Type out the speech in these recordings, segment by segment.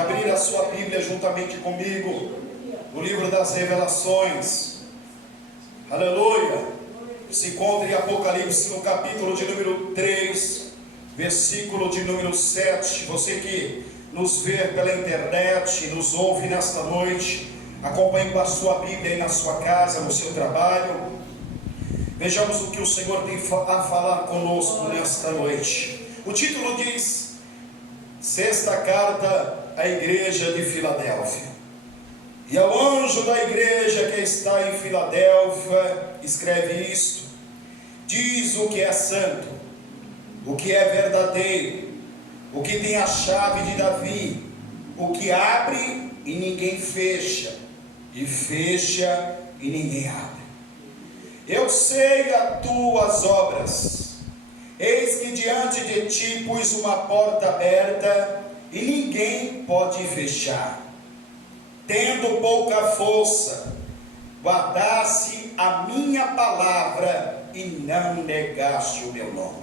abrir a sua Bíblia juntamente comigo no livro das Revelações. Aleluia. Se encontra em Apocalipse no capítulo de número 3, versículo de número 7. Você que nos vê pela internet, nos ouve nesta noite, acompanhe com a sua Bíblia aí na sua casa, no seu trabalho. Vejamos o que o Senhor tem a falar conosco nesta noite. O título diz: Sexta Carta à Igreja de Filadélfia. E ao anjo da igreja que está em Filadélfia escreve isto: diz o que é santo, o que é verdadeiro, o que tem a chave de Davi, o que abre e ninguém fecha, e fecha e ninguém abre. Eu sei as tuas obras. Eis que diante de ti pus uma porta aberta e ninguém pode fechar. Tendo pouca força, guardaste a minha palavra e não negaste o meu nome.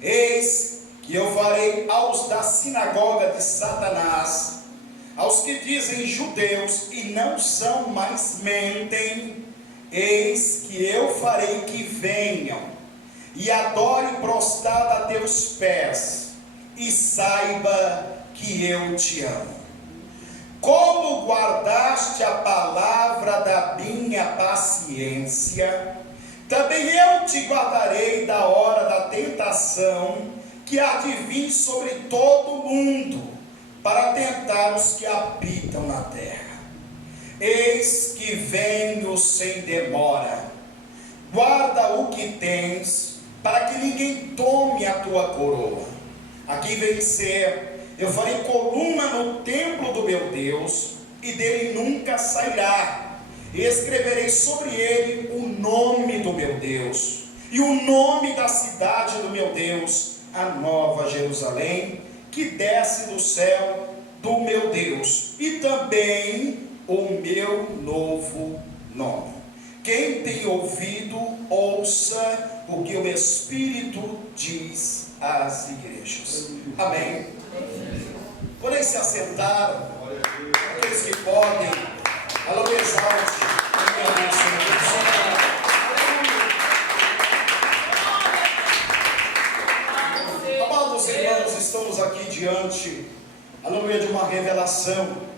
Eis que eu farei aos da sinagoga de Satanás, aos que dizem judeus e não são, mas mentem, eis que eu farei que venham e adore prostrado a teus pés, e saiba que eu te amo. Como guardaste a palavra da minha paciência, também eu te guardarei da hora da tentação que há de vir sobre todo o mundo, para tentar os que habitam na terra. Eis que venho sem demora. Guarda o que tens, para que ninguém tome a tua coroa. Aqui vencer, eu farei coluna no templo do meu Deus, e dele nunca sairá. E escreverei sobre ele o nome do meu Deus, e o nome da cidade do meu Deus, a nova Jerusalém, que desce do céu do meu Deus, e também o meu novo nome. Quem tem ouvido, ouça o que o Espírito diz às igrejas. Amém. Podem se assentar, aqueles que podem. Aleluia, exalte. Amados irmãos, estamos aqui diante, aleluia, de uma revelação.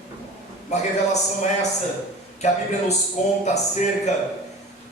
Uma revelação essa que a Bíblia nos conta acerca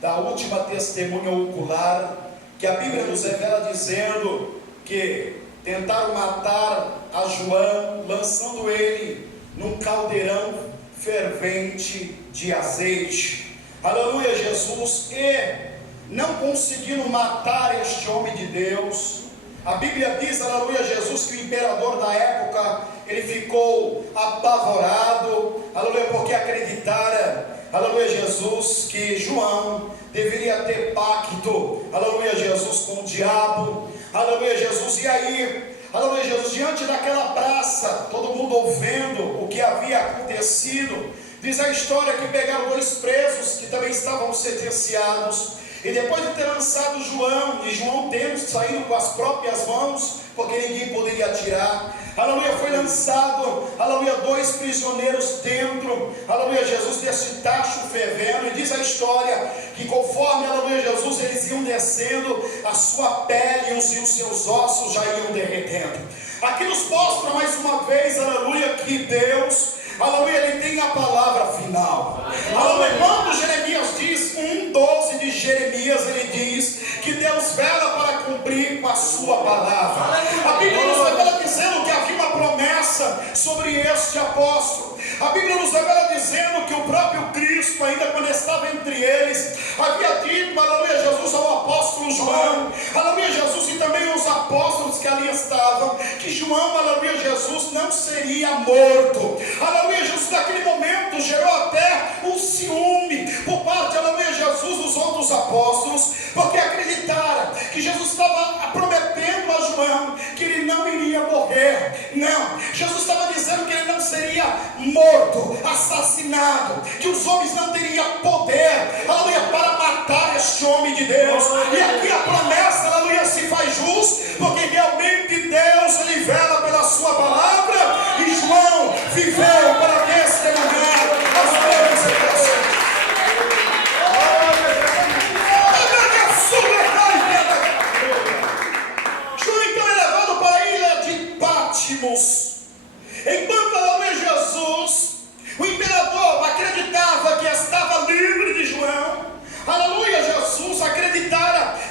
da última testemunha ocular, que a Bíblia nos revela dizendo que tentaram matar a João, lançando ele num caldeirão fervente de azeite. Aleluia, Jesus. E não conseguindo matar este homem de Deus, a Bíblia diz, aleluia, Jesus, que o imperador da época, ele ficou apavorado, aleluia, porque acreditara, aleluia, Jesus, que João deveria ter pacto, aleluia, Jesus, com o diabo, aleluia, Jesus. E aí, aleluia, Jesus, diante daquela praça, todo mundo ouvindo o que havia acontecido, diz a história que pegaram 2 presos que também estavam sentenciados, e depois de ter lançado João, e João tendo saído com as próprias mãos, porque ninguém poderia atirar, aleluia, foi lançado, aleluia, 2 prisioneiros dentro, aleluia, Jesus, desse tacho fervendo. E diz a história que conforme, aleluia, Jesus, eles iam descendo, a sua pele e os seus ossos já iam derretendo. Aqui nos mostra mais uma vez, aleluia, que Deus, aleluia, ele tem a palavra final. Aleluia, quando Jeremias diz, 1:12 de Jeremias, ele diz que Deus vela para cumprir com a sua palavra. A Bíblia nos revela dizendo que havia uma promessa sobre este apóstolo. A Bíblia nos revela dizendo que o próprio Cristo, ainda quando estava entre eles, havia dito, aleluia, Jesus, ao apóstolo João, aleluia, Jesus, e também aos apóstolos que ali estavam, que João, aleluia, Jesus, não seria morto. Aleluia, Jesus, naquele momento gerou até um ciúme por parte, aleluia, Jesus, dos outros apóstolos, porque acreditaram que Jesus estava prometendo a João que ele não iria morrer. Não, Jesus estava dizendo que ele não seria morto, assassinado, que os homens não teriam poder, aleluia, para matar este homem de Deus. E aqui a promessa, aleluia, se faz jus, porque realmente Deus, ele vela pela sua palavra, e João,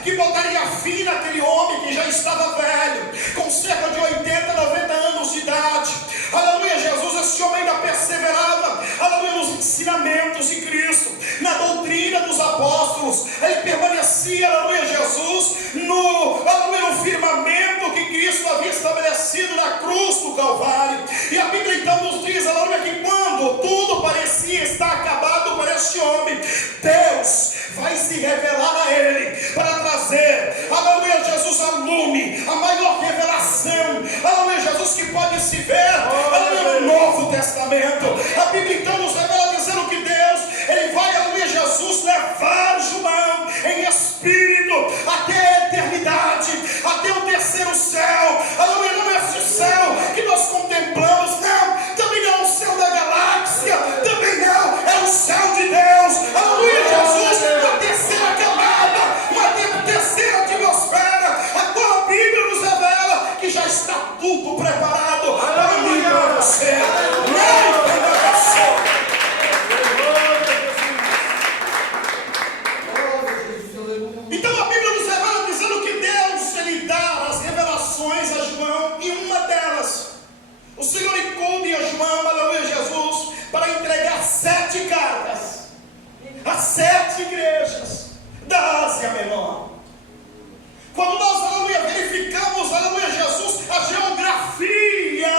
que botaria fim naquele homem que já estava velho, com cerca de 80, 90 anos de idade. Aleluia, Jesus, esse homem ainda perseverava, aleluia, nos ensinamentos de Cristo, na doutrina dos apóstolos. Ele permanecia, aleluia, Jesus, no firmamento que Cristo havia estabelecido na cruz do Calvário. E a Bíblia então nos diz, aleluia, que quando tudo parecia estar acabado para este homem, Deus vai se revelar a ele para trazer, aleluia, Jesus, a lume, a maior revelação, aleluia, Jesus, que pode se ver, aleluia, no Novo Testamento. A Bíblia então nos revela dizendo que Deus, ele vai, aleluia, Jesus, levar João em espírito até a eternidade, até o terceiro céu. Aleluia, não é esse céu que nós contemplamos, não, também não é o céu da galáxia, também não, é o céu de Deus. Aleluia, Jesus, uma terceira camada, uma terceira atmosfera, a qual a Bíblia nos revela que já está tudo preparado para mim e para você. Não tem negação. Então a Bíblia nos revela dizendo que Deus, ele dá as revelações a João, e uma delas, o Senhor incumbe a João, aleluia, Jesus, para entregar 7 cartas a 7 igrejas da Ásia Menor. Quando nós, aleluia, verificamos, aleluia, Jesus, a geografia,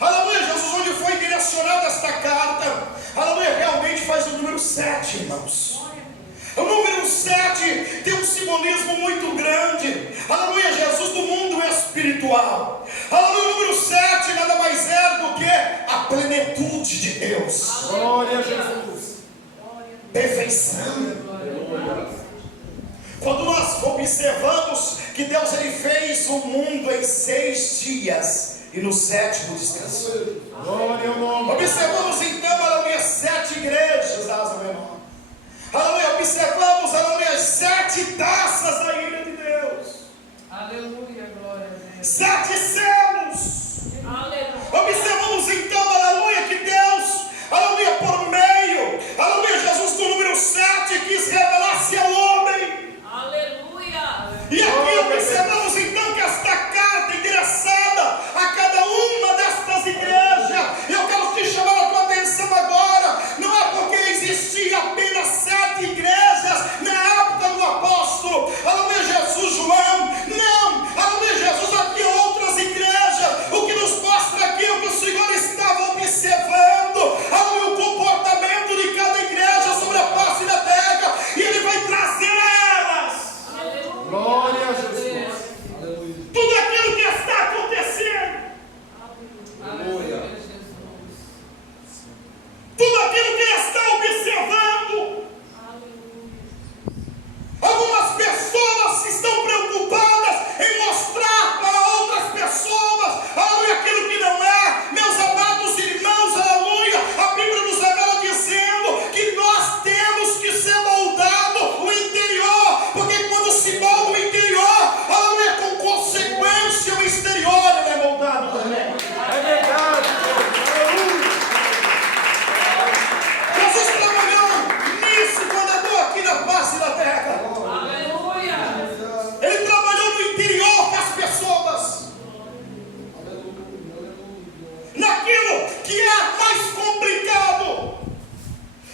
aleluia, Jesus, onde foi direcionada esta carta, aleluia, realmente faz o número 7, irmãos. O número 7 tem um simbolismo muito grande, aleluia, Jesus, do mundo espiritual. Aleluia, o número 7 nada mais é do que a plenitude de Deus. Glória a Jesus. Perfeição. Quando nós observamos que Deus, ele fez o mundo em 6 dias e no 7º descansou. Glória ao nome. Observamos então, aleluia, 7 igrejas da Ásia Menor. Aleluia, observamos, aleluia, 7 taças da ira de Deus. Aleluia, glória a Deus. 7 selos. Aleluia. Observamos então, aleluia, que Deus, aleluia, por meio, aleluia, Jesus, do número 7, quis revelar-se ao homem. Aleluia. E aqui observamos então que esta carta endereçada a cada uma destas igrejas, eu quero te chamar a tua atenção agora, não é porque existia apenas 7 igrejas na época do apóstolo, aleluia, Jesus, João, não, aleluia, Jesus, aqui outras igrejas, o que nos mostra aqui é o que o Senhor estava observando, aleluia, o comportamento de cada igreja sobre a face da terra, e Ele vai trazer elas. Glória a Jesus. Tudo aquilo que está acontecendo, Aleluia. tudo aquilo que Ele está observando. Algumas pessoas estão preocupadas em mostrar para outras pessoas, aleluia, aquilo que não é. Meus amados irmãos, aleluia, a Bíblia nos revela dizendo que nós temos que ser moldado o interior, porque quando se molda o interior, aleluia, com consequência o exterior ele é moldado também. É verdade. Aleluia. Jesus trabalhou nisso quando andou aqui na face da terra. Aleluia. Ele trabalhou no interior das pessoas, naquilo que é mais complicado,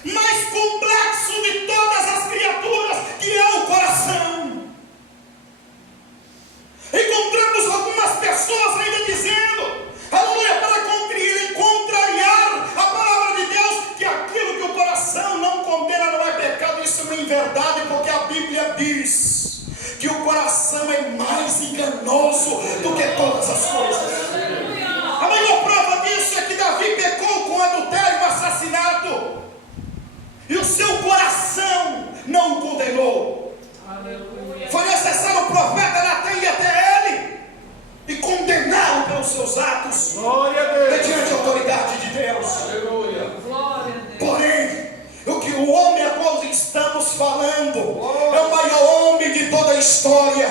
mais complexo de todas as criaturas, que é o coração. Encontramos algumas pessoas ainda dizendo, aleluia, para contrariar a palavra de Deus, que aquilo que o coração não condena não é pecado. Isso não é verdade, porque a Bíblia diz que o coração é mais enganoso do que todas as coisas. A maior prova disso é que Davi pecou com adultério e assassinato, e o seu coração não o condenou. Aleluia. Foi necessário o profeta Natan ir até ele e condená-lo pelos seus atos, Glória a Deus. mediante a autoridade de Deus. Aleluia. Glória a Deus. Porém, o que o homem a qual estamos falando é o maior homem de toda a história,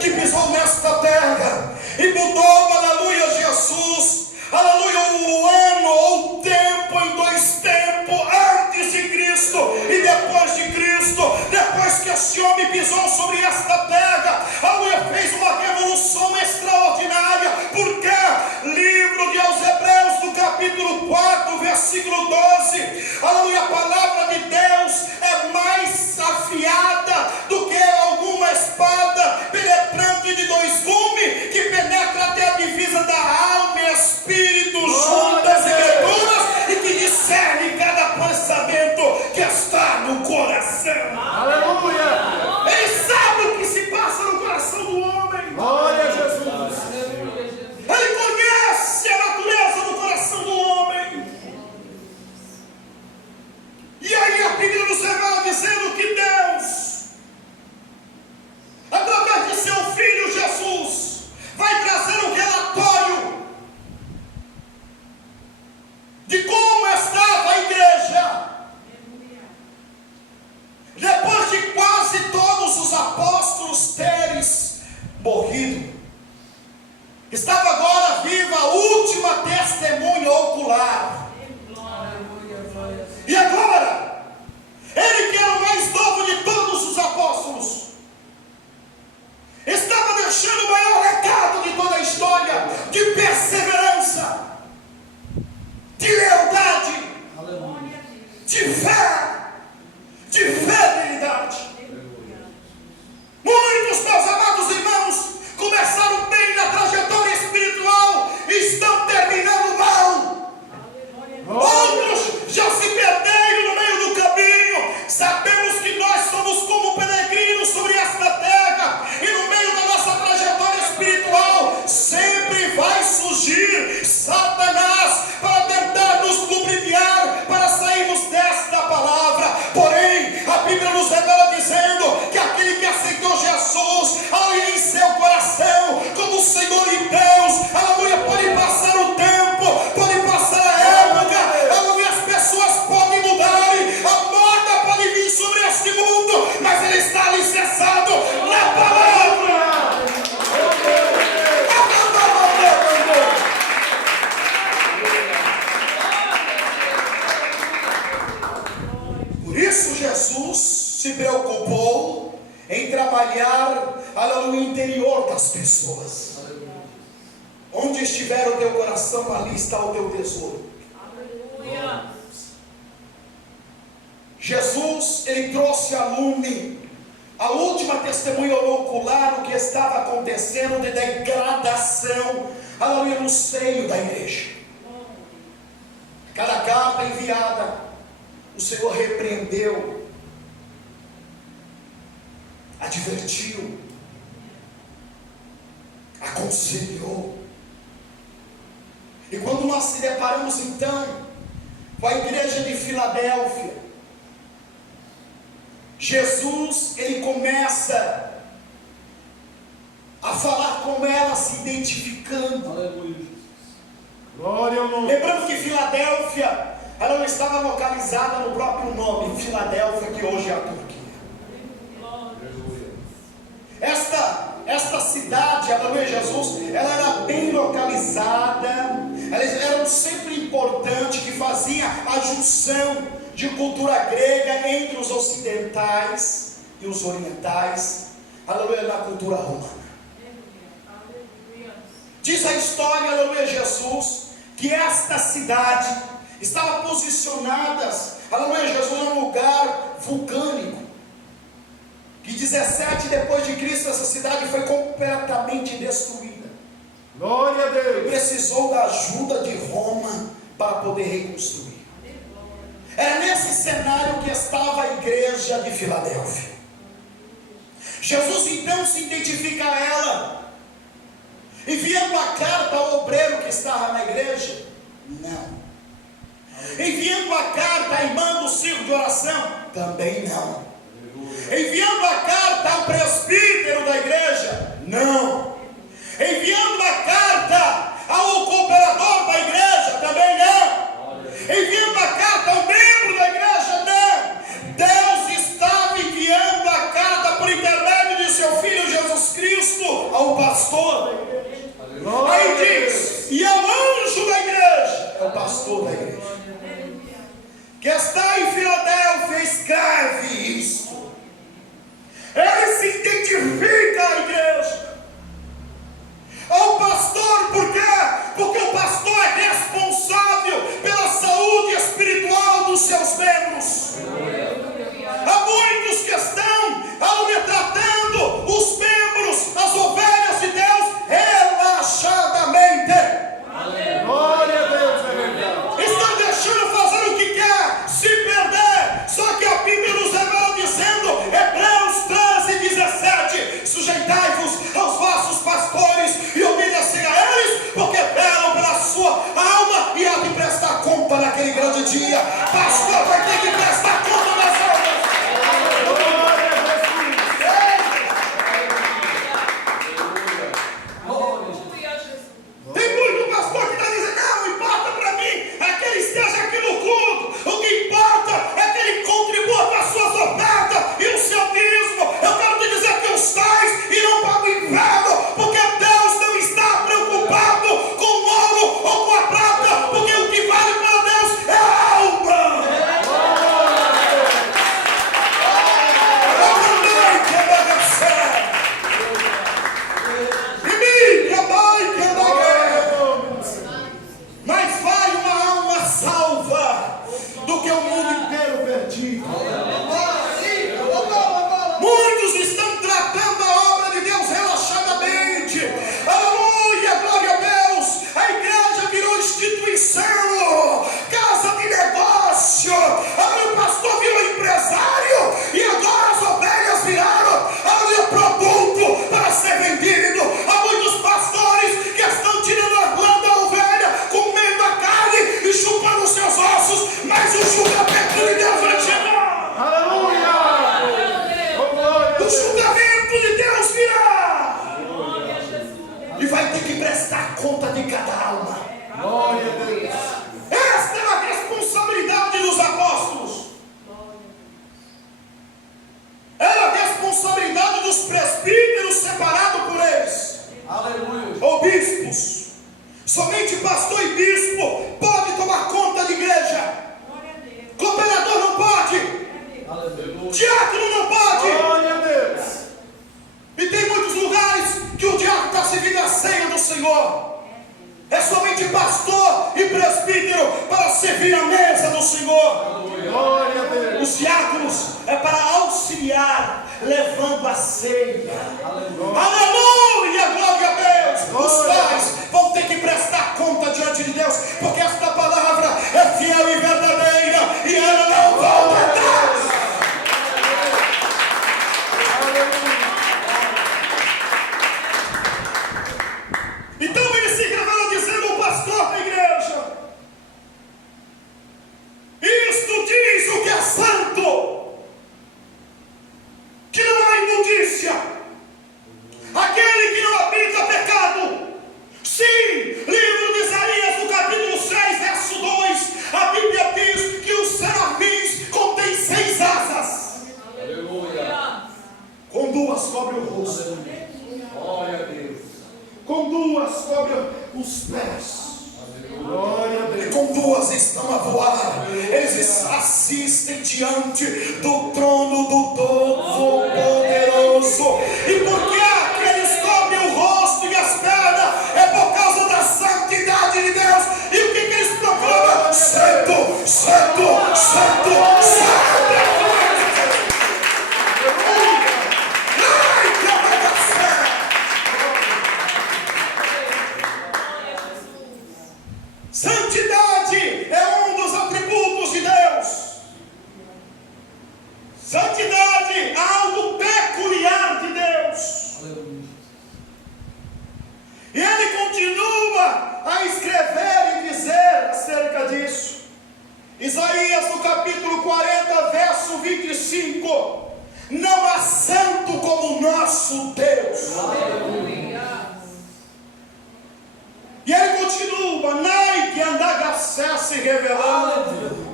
que pisou nesta terra e mudou, aleluia, Jesus, aleluia, o ano ou o tempo em 2 tempos, antes de Cristo e depois de Cristo. Depois que esse homem pisou sobre esta coração. Aleluia. Ele sabe o que se passa no coração do homem. Glória a Jesus. Ele conhece a natureza do coração do homem. E aí a Bíblia nos revela dizendo que Deus, através de seu Filho Jesus, vai trazer um relatório de como estava a igreja depois de quase todos os apóstolos terem morrido. Estava agora viva a última testemunha ocular. E agora, ele que era o mais novo de todos os apóstolos, estava deixando o maior recado de toda a história, de perseverança, de lealdade, de fé, de fidelidade. Muitos, meus amados irmãos, começaram bem na trajetória espiritual e estão terminando mal. Outros já se perderam no meio do caminho. Sabemos que nós somos como peregrinos sobre esta terra, e no meio da nossa trajetória espiritual sempre vai surgir Satanás para tentar nos lubrificar, para sairmos desta palavra. Porém, a Bíblia nos revela dizendo que aquele que aceitou Jesus ali em seu coração como Senhor e Deus, aleluia, pode passar o tempo, pode passar a época, aleluia, as pessoas podem mudar, a moda pode vir sobre este mundo, mas ele está alicerçado na palavra. Por isso Jesus se preocupou em trabalhar, aleluia, no interior das pessoas. Onde estiver o teu coração, ali está o teu tesouro. Jesus, ele trouxe à lume a última testemunha ocular do que estava acontecendo de degradação, aleluia, no seio da igreja. Cada carta enviada, o Senhor repreendeu, advertiu, aconselhou. E quando nós se deparamos então com a igreja de Filadélfia, Jesus, ele começa a falar com ela, se identificando. Aleluia. Glória ao nome. Lembrando que Filadélfia, ela não estava localizada no próprio nome, Filadélfia, que hoje é a Turquia. Esta cidade, aleluia, Jesus, ela era bem localizada, elas eram sempre importantes, que fazia a junção de cultura grega entre os ocidentais e os orientais, aleluia, na cultura romana. Diz a história, aleluia, Jesus, que esta cidade estava posicionada, aleluia, Jesus, num lugar vulcânico. Que 17 depois de Cristo essa cidade foi completamente destruída. Glória a Deus. Precisou da ajuda de Roma para poder reconstruir. Era nesse cenário que estava a igreja de Filadélfia. Jesus então se identifica a ela, enviando a carta ao obreiro que estava na igreja? Não. Enviando a carta à irmã do círculo de oração? Também não. Enviando a carta ao presbítero da igreja? Não. Enviando a carta ao cooperador da igreja? Também não. Enviando a carta ao membro da igreja? Não. Deus estava enviando a carta por intermédio de seu Filho Jesus Cristo ao pastor da igreja. Aí diz, e ao anjo da igreja, é o pastor da igreja, que está em Filadélfia, escreve isto. Ele se identifica à igreja, ao pastor. Por quê? Porque o pastor é responsável pela saúde espiritual dos seus membros. Há muitos que estão tratando os membros, as ovelhas de Deus, relaxadamente. Glória a Deus, é verdade. Estão deixando fazer o que quer, se presbítero para servir a mesa do Senhor. Glória a Deus. Os diáconos é para auxiliar, levando a ceia. Aleluia, glória a Deus. Os pais vão ter que prestar conta diante de Deus, porque esta palavra é fiel e verdadeira, e ela não volta atrás. Então ele se revela dizendo: o pastor da igreja, isto diz o que é santo, que não há imundícia, aquele que não habita pecado. Sim, livro de Isaías, no capítulo 6, verso 2, a Bíblia diz que os serafins contêm 6 asas. Aleluia. Com 2 cobre o rosto, Glória a Deus. com 2 cobre os pés, Glória a e Deus. com 2 estão a voar. Eles assistem diante do trono do Todo-Poderoso. E por que eles cobrem o rosto e as pernas? É por causa da santidade de Deus. E o que eles proclamam? Santo, santo, santo, santo. Ai, que abençoe. Santidade é um dos atributos de Deus. Santidade é algo peculiar de Deus. E ele continua a escrever e dizer acerca disso. Isaías no capítulo 40, verso 25. Não há santo como o nosso Deus. E ele continua: Nike andagassé se revelando.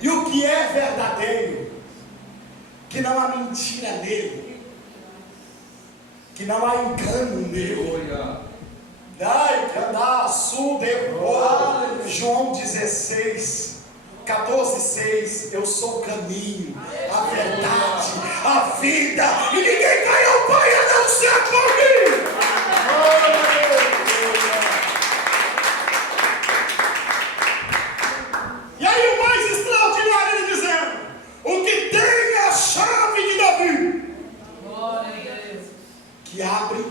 E o que é verdadeiro, que não há mentira nele, que não há engano nele. Nike andassu depois. João 16, 14, 6. Eu sou o caminho, a verdade, a vida, e ninguém vai ao Pai a não ser por mim. E aí o mais extraordinário ele dizendo: o que tem a chave de Davi, Glória a Deus. que abre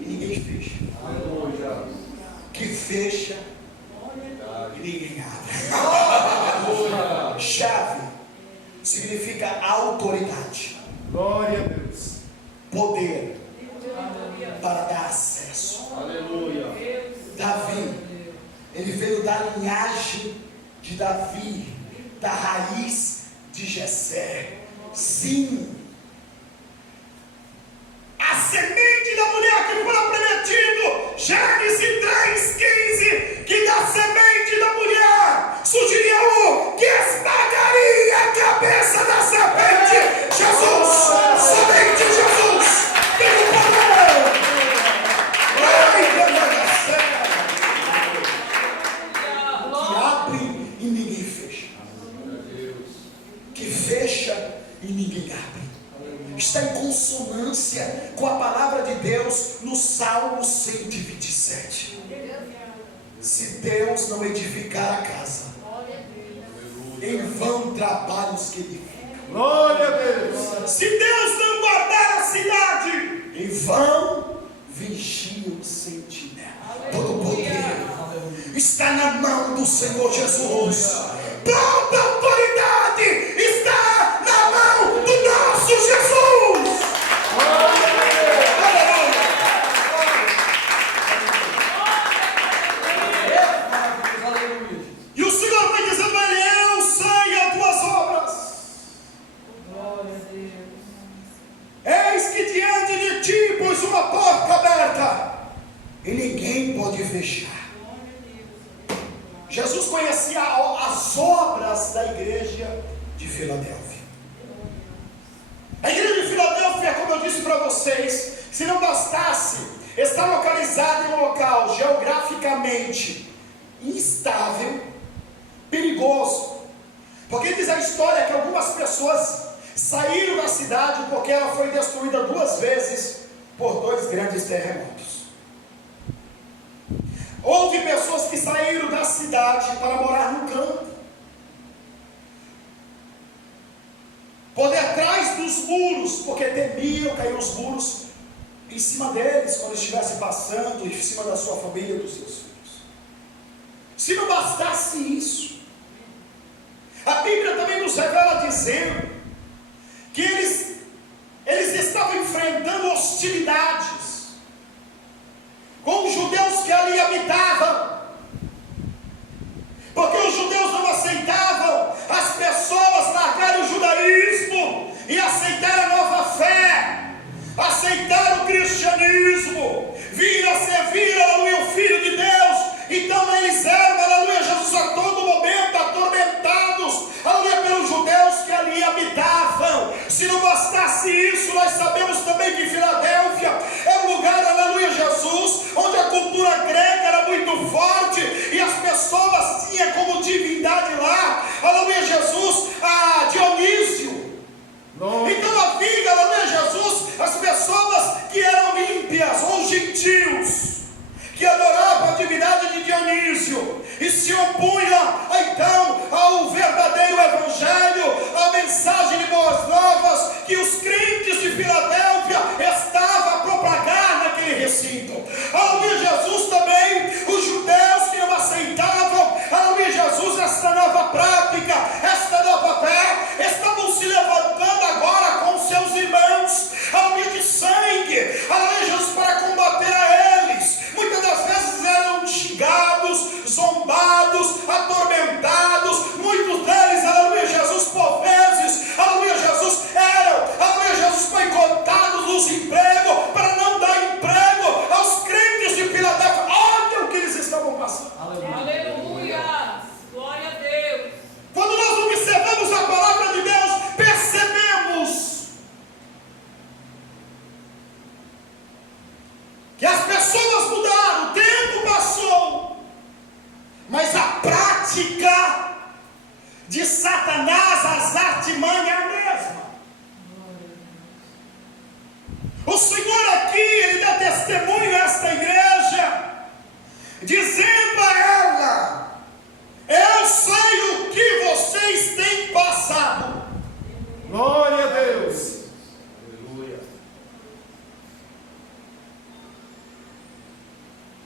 e ninguém fecha, que fecha e ninguém abre. Chave significa autoridade, Glória a Deus. poder Aleluia. para dar acesso. Aleluia. Davi, ele veio da linhagem de Davi, da raiz de Jessé. Sim, a semente da mulher que foi prometido, Gênesis 3,15, que da semente da mulher surgiria o que esmagaria a cabeça da serpente. Jesus, somente Jesus tem o poder. Ai, que abre e ninguém fecha, que fecha e ninguém abre. Está em consonância com a palavra de Deus no Salmo 127. Se Deus não edificar a casa, em vão trabalhos que edificam. Glória a Deus. Se Deus não guardar a cidade, em vão vigia o sentinela. Todo poder está na mão do Senhor Jesus. Toda autoridade está na mão do nosso Jesus. E o Senhor vai dizendo: eu sei as tuas obras. Glória a Deus. Eis que diante de ti pus uma porta aberta e ninguém pode fechar. Jesus conhecia as obras da igreja de Filadélfia. A igreja de Filadélfia, como eu disse para vocês, se não bastasse estar localizada em um local geograficamente instável, perigoso, porque diz a história que algumas pessoas saíram da cidade porque ela foi destruída 2 vezes por 2 grandes terremotos. Houve pessoas que cidade para morar no campo, por detrás dos muros, porque temiam cair os muros em cima deles, quando estivesse passando, em cima da sua família e dos seus filhos. Se não bastasse isso, a Bíblia também nos revela dizendo que eles estavam enfrentando hostilidades com os judeus que ali habitavam, porque os judeus não aceitavam as pessoas largarem o judaísmo e aceitar a nova fé, aceitar o cristianismo, vir a servir, aleluia, o Filho de Deus. Então eles eram, aleluia, Jesus, a todo momento atormentados, aleluia, pelos judeus que ali habitavam. Se não bastasse isso, nós sabemos também que Filadélfia é um lugar, aleluia, Jesus, onde a cultura grega era muito forte e as pessoas tinham como divindade lá, aleluia, Jesus, a Dionísio. Então havia, aleluia, Jesus, as pessoas que eram ímpias, ou gentios, que adoravam a divindade de Dionísio e se opunham então ao verdadeiro evangelho, à mensagem de boas novas que os crentes de Filadélfia estavam a propagar naquele recinto. Aleluia, Jesus, também os judeus que não aceitavam, aleluia, Jesus, esta nova prática, esta nova fé, estavam se levantando agora com seus irmãos, aleluia, de sangue, aleluia, Jesus, para combater a eles. Muitas das vezes eram xingados, zombados, atormentados, muitos deles, aleluia, Jesus, por vezes, aleluia, Jesus, eram, aleluia, Jesus, boicotados dos empregos, para não dar emprego aos crentes de Filadélfia. Olha o que eles estavam passando. Aleluia! Glória a Deus! Quando nós observamos a palavra de Deus, percebemos que as pessoas mudaram, o tempo passou, mas a prática de Satanás, as artimanhas, é a mesma. O Senhor aqui, Ele dá testemunho a esta igreja, dizendo a ela: eu sei o que vocês têm passado. Glória a Deus. Aleluia.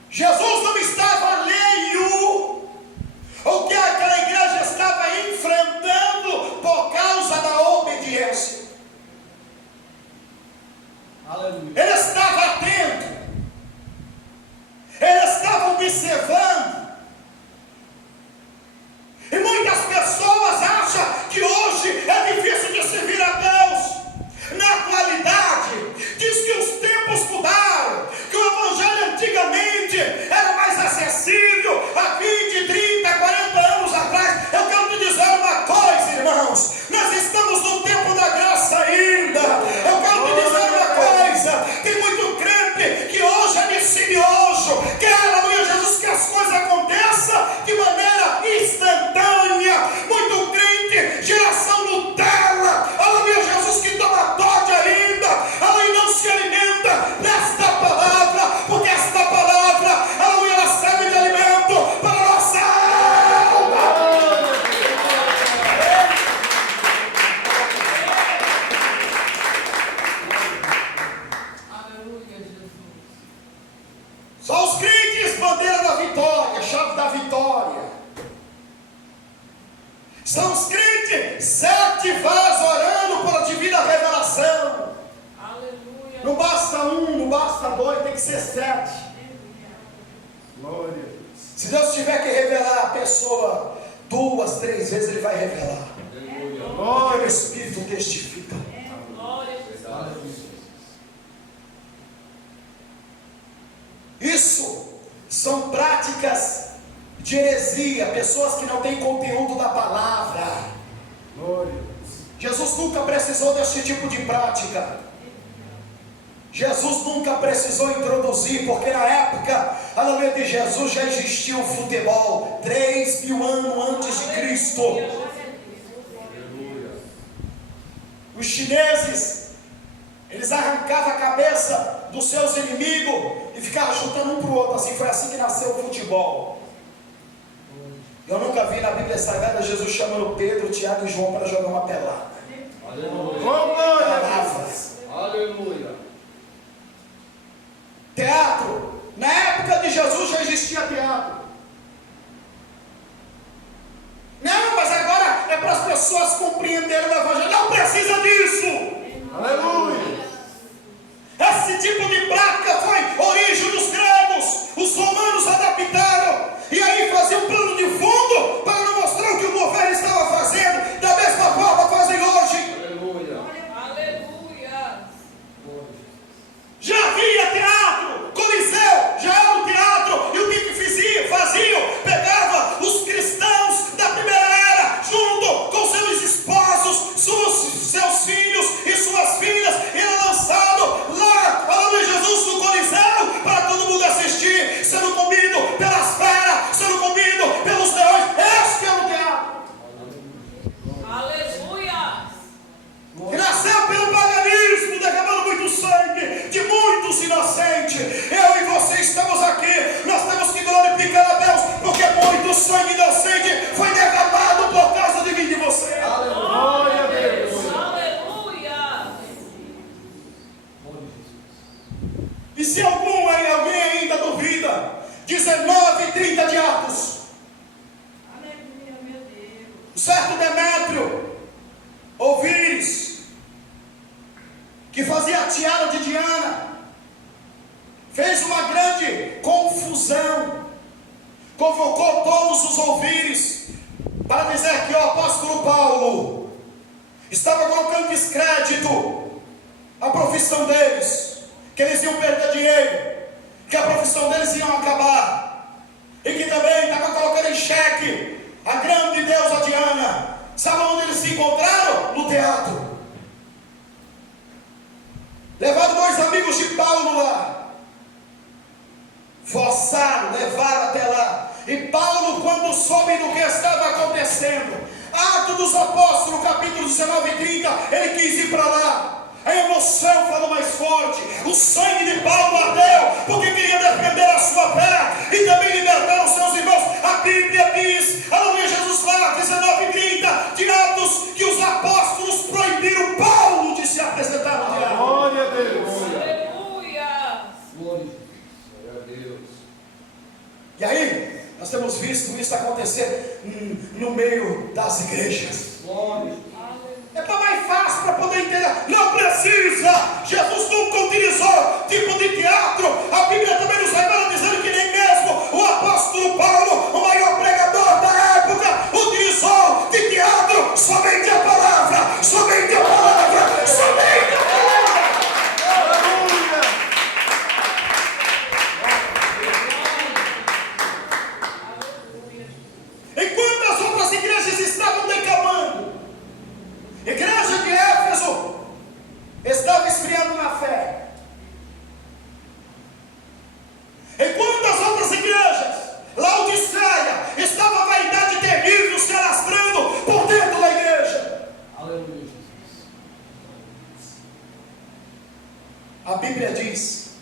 Jesus não estava alheio ao que aquela igreja estava enfrentando por causa da obediência. Aleluia. Ele estava atento, ele estava observando. E muitas pessoas acham que hoje é difícil de servir a Deus. Na atualidade, diz que os tempos mudaram, que o evangelho antigamente era mais acessível, há 20, 30, 40 anos atrás. Eu quero te dizer uma coisa, irmãos, nós estamos no tempo da graça ainda. Eu quero te dizer uma coisa, tem muito crente que hoje é misterioso, quer, aleluia, Jesus, que as coisas aconteçam de maneira instantânea. Muito crente, geração Nutella, aleluia, Jesus, que toma Todd ainda, aleluia, não se alimenta desta palavra, porque esta palavra, aleluia, ela serve de alimento para a nossa alma. Aleluia, Jesus! Só os crentes, bandeira da vitória, chave da vitória. São os crentes 7 vasos orando por divina revelação. Aleluia! Não basta um, não basta 2, tem que ser 7. Glória a Deus. Se Deus tiver que revelar a pessoa 2, 3 vezes, Ele vai revelar. Porque o Glória. Espírito testifica. Glória a Jesus! Isso são práticas de heresia, pessoas que não têm conteúdo da palavra. Glória a Deus. Jesus nunca precisou desse tipo de prática. Jesus nunca precisou introduzir, porque na época, aleluia, de Jesus já existia o futebol, 3.000 anos antes de Cristo. Os chineses, eles arrancavam a cabeça dos seus inimigos e ficavam chutando um para o outro. Assim, foi assim que nasceu o futebol. nunca vi na Bíblia Sagrada Jesus chamando Pedro, Tiago e João para jogar uma pelada. Palavras. Aleluia. Teatro. Na época de Jesus já existia teatro. Não, mas agora é para as pessoas compreenderem o Evangelho. Não precisa disso. Aleluia. Esse tipo de prática foi origem dos gregos. Os romanos adaptaram. E aí faziam um plano de fundo para não mostrar o que o governo estava fazendo. Da mesma forma fazem hoje. Aleluia. Aleluia. Já havia teatro. Coliseu já era um teatro. E o que faziam? Pegava os cristãos da primeira era, junto com seus esposos, seus filhos e suas filhas, e era lançado lá, falando de Jesus no Coliseu, para todo mundo assistir, sendo comido pelas feras, sendo comido pelos leões. Esse era o teatro. Aleluia. Que nasceu pelo paganismo, derramando muito sangue de muitos inocentes. Eu e você estamos aqui, nós temos que glorificar a Deus, porque muito sangue inocente foi derramado por causa de mim e de você. Glória a Deus. Aleluia. E se alguém ainda duvida, 19:30 de Atos, Aleluia, meu Deus. o certo Demétrio, Ovíris, que fazia a tiara de Diana, fez uma grande confusão, convocou todos os ouvires para dizer que o apóstolo Paulo estava colocando descrédito à profissão deles, que eles iam perder dinheiro, que a profissão deles ia acabar, e que também estava colocando em xeque a grande deusa Diana. Sabe onde eles se encontraram? No teatro. Levaram 2 amigos de Paulo lá, forçaram, levaram até lá. E Paulo, quando soube do que estava acontecendo, Atos dos Apóstolos, capítulo 19:30, ele quis ir para lá. A emoção falou mais forte. O sangue de Paulo ardeu, porque queria defender a sua fé e também libertar os seus irmãos. A Bíblia diz, aleluia, Jesus fala, 19:30 de Atos, que os apóstolos proibiram Paulo de se apresentar no teatro. Glória a Deus. Aleluia. Glória a Deus. E aí, nós temos visto isso acontecer no meio das igrejas. Glória. É para mais fácil para poder entender. Não precisa. Jesus nunca utilizou tipo de teatro. A Bíblia também nos revela dizendo que nem mesmo o apóstolo Paulo, o maior pregador da época, utilizou de teatro. Somente a palavra, somente a palavra, somente a palavra. Aleluia. Enquanto as outras igrejas estavam decamando, a igreja de Éfeso estava esfriando na fé. Enquanto as outras igrejas, Laodiceia, estava a vaidade terrível se alastrando por dentro da igreja. Aleluia. A Bíblia diz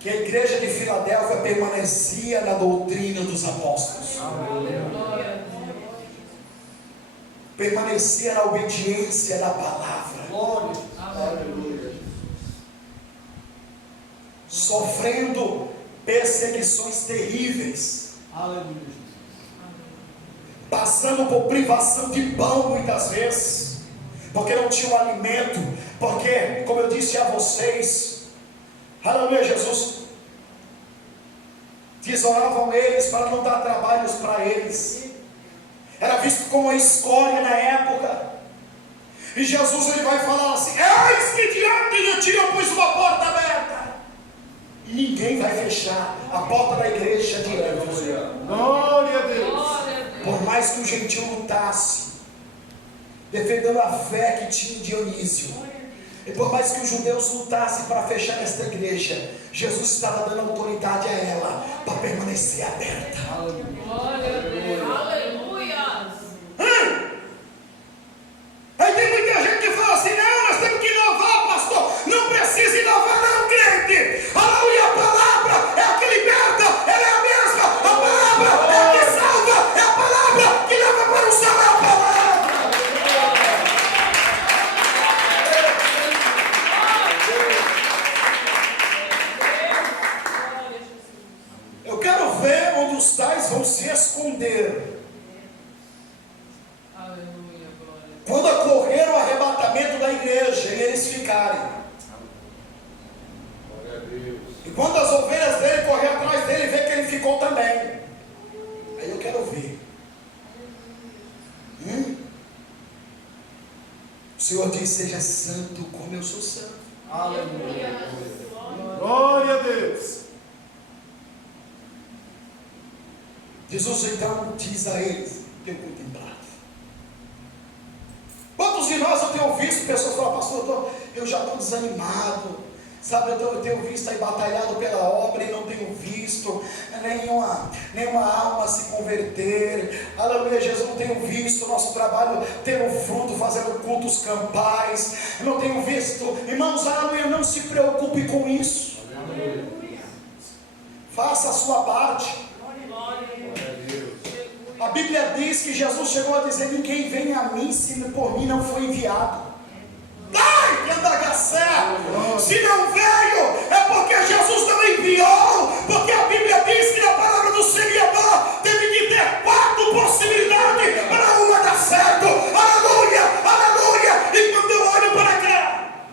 que a igreja de Filadélfia permanecia na doutrina dos apóstolos. Aleluia. Permanecia na obediência da palavra. Glória. Aleluia. Sofrendo perseguições terríveis. Aleluia. Passando por privação de pão muitas vezes, porque não tinham alimento, porque, como eu disse a vocês, aleluia, Jesus, tesouravam eles para não dar trabalhos para eles. Era visto como uma escória na época. E Jesus ele vai falar assim: eis que diante de ti eu pus uma porta aberta, e ninguém vai fechar a porta da igreja de Éfeso. Glória a Deus. Glória a Deus. Por mais que o gentil lutasse, defendendo a fé que tinha em Dionísio, e por mais que os judeus lutassem para fechar esta igreja, Jesus estava dando autoridade a ela para permanecer aberta. Glória a Deus. Aleluia. Aí tem muita gente que fala assim: não, nós temos que inovar, pastor. Não precisa inovar não, crente. Aleluia, a palavra é a que liberta, ela é a mesma. A palavra é a que salva, é a palavra esconder. Aleluia, glória. Quando ocorrer o arrebatamento da igreja e eles ficarem. Glória a Deus. E quando as ovelhas dele correr atrás dele, ver que ele ficou também. Aí eu quero ver. O Senhor diz: seja santo como eu sou santo. Aleluia. Glória a Deus. Jesus então diz a eles: tenho contemplado. Quantos de nós eu tenho visto pessoas falar: pastor, eu já estou desanimado, sabe, eu tenho visto aí batalhado pela obra e não tenho visto nenhuma alma se converter, aleluia, Jesus, não tenho visto o nosso trabalho tendo fruto, fazendo cultos campais, não tenho visto, irmãos, aleluia, não se preocupe com isso, faça a sua parte. A Bíblia diz que Jesus chegou a dizer: ninguém vem a mim se por mim não foi enviado. Ai, se não veio, é porque Jesus não enviou, porque a Bíblia diz que na palavra do Senhor teve que ter 4 possibilidades para uma dar certo. Aleluia, aleluia. E quando eu olho para cá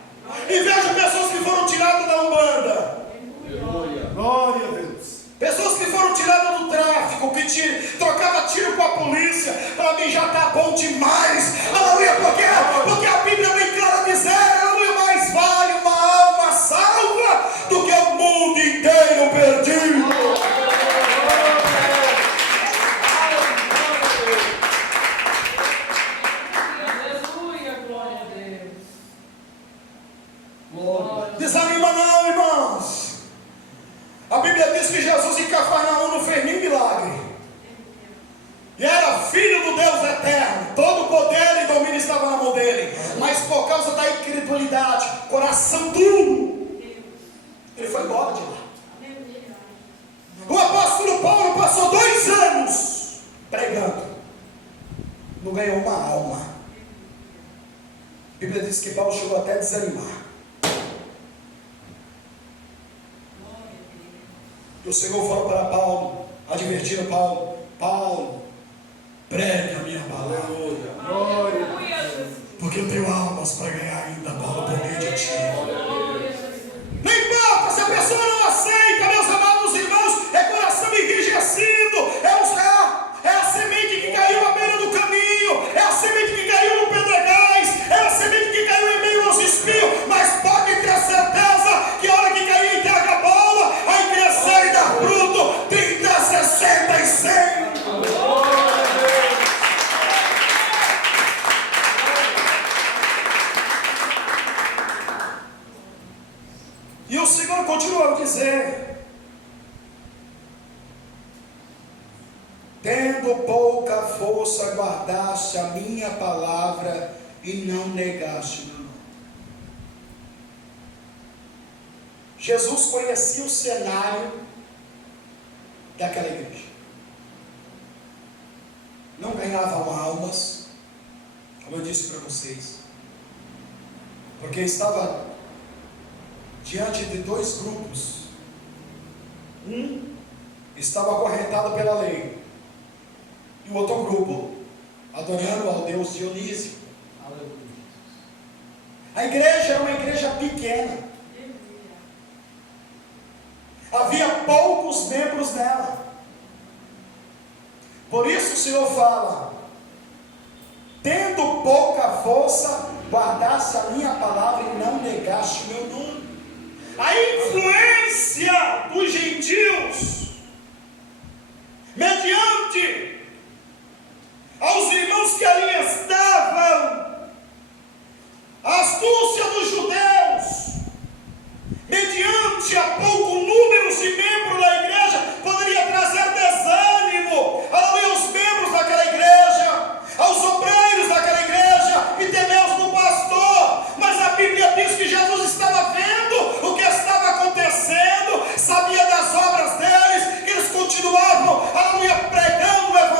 e vejo pessoas que foram tiradas da Umbanda, Glória a Deus. pessoas que foram tiradas do tráfico, que trocava tiro com a polícia, para mim já está bom demais, aleluia, porque a Bíblia bem clara dizer, aleluia, mais vale uma alma salva do que o mundo inteiro perdido. Aleluia, glória a Deus. Desanima não, irmãos. A Bíblia diz que Jesus em Cafarnaum não fez nem milagre. E era filho do Deus eterno. Todo o poder e domínio estava na mão dele. Mas por causa da incredulidade, coração duro, ele foi embora de lá. O apóstolo Paulo passou 2 anos pregando. Não ganhou uma alma. A Bíblia diz que Paulo chegou até a desanimar. E o Senhor falou para Paulo, advertindo Paulo: Paulo, pregue a minha palavra, porque eu tenho almas para ganhar ainda, Paulo, por meio de ti. Não importa se a pessoa não aceita, meus amados irmãos, é coração enrijecido, é a semente que caiu à beira do caminho, é a semente que caiu no pedregais, é a semente que caiu em meio aos espinhos, mas pode ter certeza que a hora que cair em terra boa, vai crescer e dar fruto, 30, 60 e 100. E o Senhor continuou a dizer: tendo pouca força, guardaste a minha palavra e não negaste meu nome. Jesus conhecia o cenário daquela igreja. Não ganhavam almas, como eu disse para vocês, porque estava diante de 2 grupos. Um estava acorrentado pela lei, e o outro grupo adorando ao Deus Dionísio. A igreja era uma igreja pequena, havia poucos membros nela. Por isso o Senhor fala: tendo pouca força, guardaste a minha palavra e não negaste o meu nome. A influência dos gentios, mediante aos irmãos que ali estavam, a astúcia dos judeus, mediante a pouco número de membros da igreja, poderia trazer desânimo aos membros daquela igreja, aos obreiros daquela igreja, e temeus no pastor. Mas a Bíblia diz que Jesus estava vendo o que estava acontecendo, sabia das obras deles, que eles continuavam, pregando o evangelho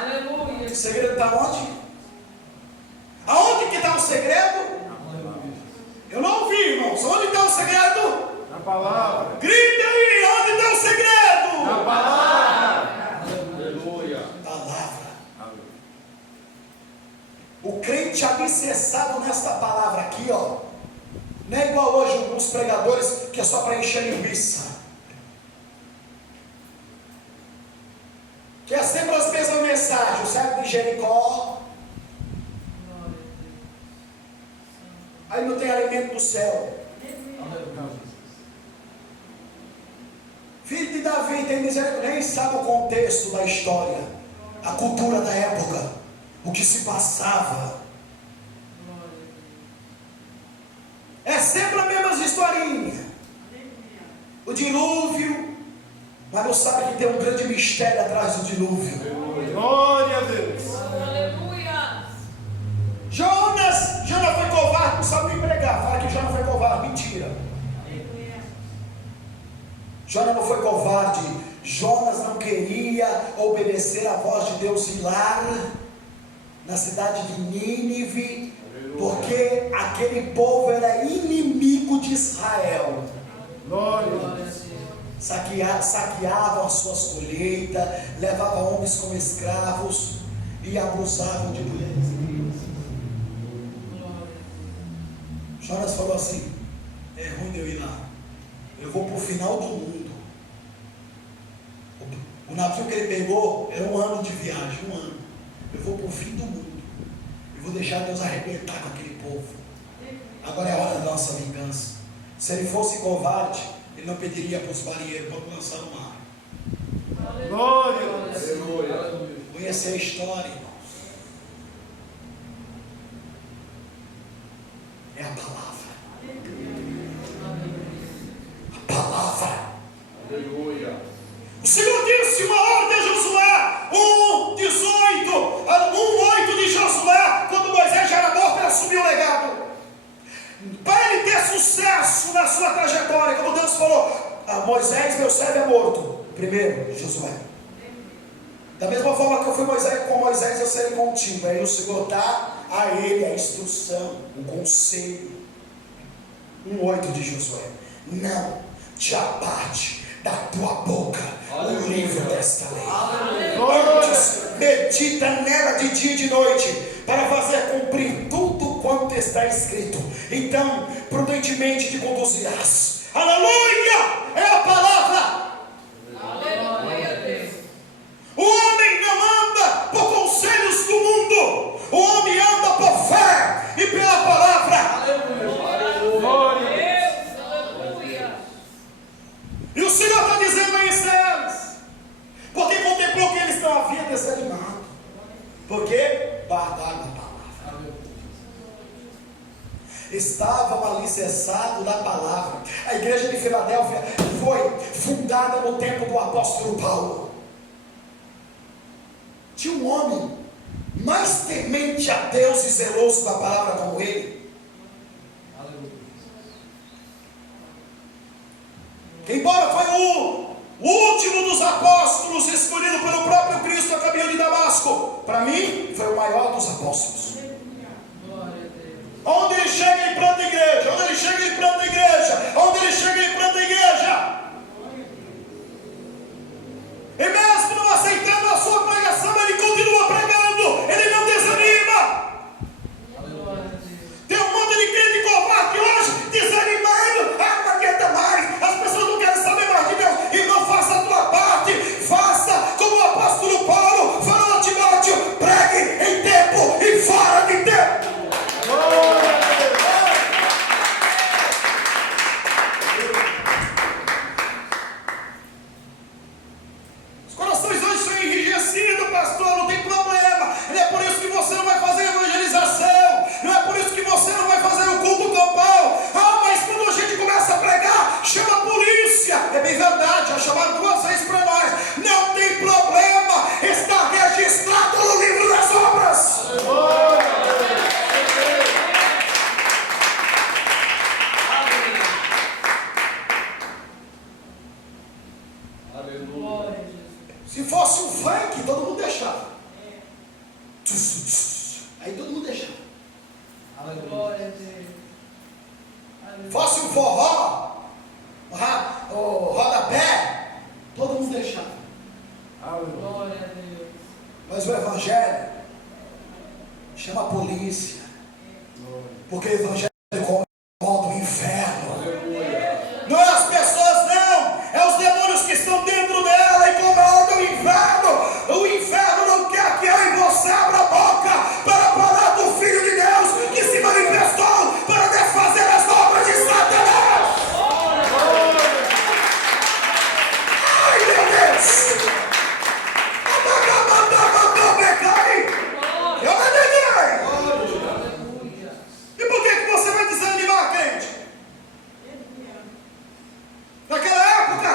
Aleluia. O segredo está onde? Aonde que está o segredo? Eu não ouvi, irmãos. Onde está o segredo? Na palavra. Grite aí, onde está o segredo? Na palavra. Aleluia. Palavra. O crente alicerçado nesta palavra aqui, ó, não é igual hoje alguns pregadores que é só para encher linguiça, que é sempre as mesmas mensagens. O cego de Jericó, aí não tem alimento do céu. Filho de Davi, tem misericórdia, nem sabe o contexto da história, a cultura da época, o que se passava. É sempre a mesma historinha. O dilúvio, mas não sabe que tem um grande mistério atrás do dilúvio. Glória a Deus. Aleluia. Jonas foi covarde, não sabe nem pregar. Fala que Jonas foi covarde, mentira. Jonas não foi covarde. Jonas não queria obedecer a voz de Deus e ir lá na cidade de Nínive, porque aquele povo era inimigo de Israel. Glória a Deus. Saqueavam as suas colheitas, levavam homens como escravos e abusavam de mulheres. Jonas falou assim: é ruim eu ir lá, eu vou para o final do mundo. O navio que ele pegou era 1 ano de viagem, 1 ano. Eu vou para o fim do mundo, eu vou deixar Deus arrebentar com aquele povo. Agora é a hora da nossa vingança. Se ele fosse covarde, ele não pediria para os marinheiros para lançar no mar. Glória a Deus. Conhecer a história, irmãos. É a palavra. A palavra. Aleluia. O Senhor disse uma ordem a Josué, 1:8 de Josué, quando Moisés já era morto, ele assumiu o legado. Para ele ter sucesso na sua trajetória, como Deus falou: Moisés, meu servo, é morto. Primeiro, Josué. Da mesma forma que eu fui com Moisés, eu serei contigo. Aí o Senhor dá a ele a instrução, o conselho. 1:8 de Josué: não te aparte da tua boca o livro desta lei. Antes, medita nela de dia e de noite, para fazer cumprir tudo quanto está escrito. Então, prudentemente te conduzirás. Aleluia! É a palavra. Aleluia, Deus. O homem não anda por conselhos do mundo. O homem anda por fé e pela palavra. Glória a Deus. Deus, aleluia. E o Senhor está dizendo a Isaías, porque contemplou que eles não haviam desanimado, porque guardaram a palavra, estavam alicerçados na palavra. A igreja de Filadélfia foi fundada no tempo do apóstolo Paulo. Tinha um homem mais temente a Deus e zeloso da palavra como ele. Embora foi o último dos apóstolos, escolhido pelo próprio Cristo a caminho de Damasco, para mim foi o maior dos apóstolos. Glória a Deus. Onde ele chega, ele planta a igreja. Onde ele chega, ele planta a igreja. Onde ele chega, ele planta a igreja. E mesmo não aceitando a sua pregação, ele continua pregando. Ele não desanima. Glória a Deus. Tem um monte de crente covarde hoje, desanimando. Não aguenta mais. As pessoas não querem saber mais de Deus. E não faça a tua parte. Faça como o apóstolo Paulo falou a Timóteo: pregue em tempo e fora. Aí todo mundo deixava. Glória a Deus. Aleluia. Fosse um forró, o rodapé, todo mundo deixava. Glória a Deus. Mas o Evangelho chama a polícia, porque o Evangelho contra o inferno. Não é as pessoas, não, é os demônios que estão dentro dela e comandam o inferno. O inferno não quer que eu e você abra a boca para falar do Filho de Deus que se manifestou para desfazer as obras de Satanás. Ai, meu Deus! Eu não entendi. Aleluia. E por que você vai desanimar, crente? Naquela época,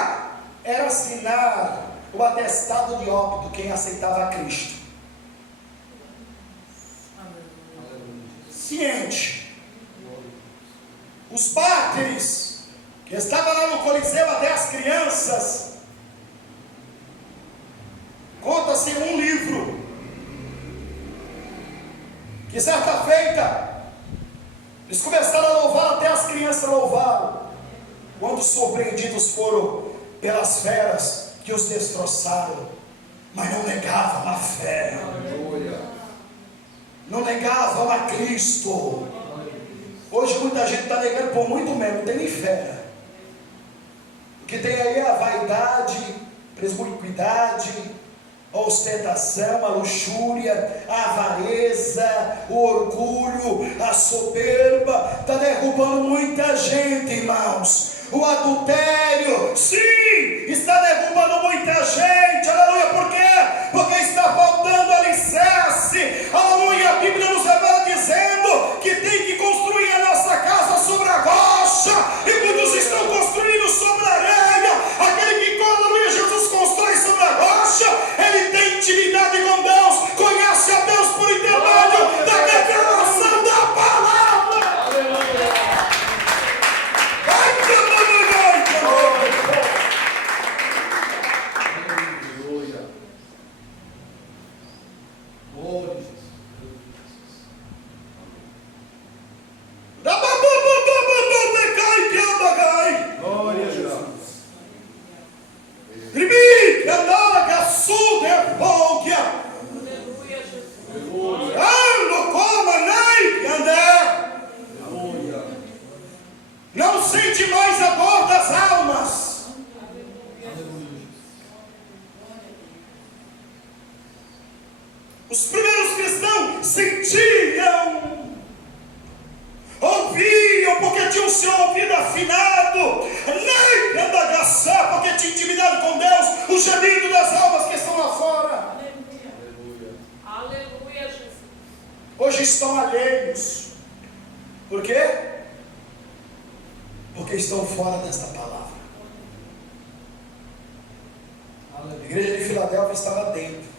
era assinar o atestado de óbito quem aceitava a Cristo. Ciente. Os mártires, que estavam lá no Coliseu até as crianças, conta-se um livro, que certa feita, eles começaram a louvar, até as crianças louvaram, quando surpreendidos foram pelas feras que os destroçaram, mas não negavam a fé, não negavam a Cristo. Hoje muita gente está negando por muito menos, não tem nem fé. O que tem aí é a vaidade, presbicuidade, a ostentação, a luxúria, a avareza, o orgulho, a soberba, está derrubando muita gente, irmãos. O adultério, sim, está derrubando muita gente, aleluia. Por quê? Porque está faltando alicerce, aleluia. A Bíblia nos revela dizendo que tem que construir a nossa casa sobre a rocha, e muitos estão construindo sobre a areia. Aquele que, aleluia, Jesus constrói sobre a rocha, ele tem intimidade com Deus, conhece a Deus por intermédio da declaração da palavra. Ai, que Glória a Jesus. Aleluia, Jesus. Não sente mais a dor das almas. Os primeiros cristãos sentiam, ouviam, porque tinham o seu ouvido afinado, nem andagaçar, porque tinha intimidade com Deus, o gemido das almas que estão lá fora. Aleluia, Jesus. Hoje estão alheios. Por quê? Porque estão fora desta palavra. A igreja de Filadélfia estava dentro.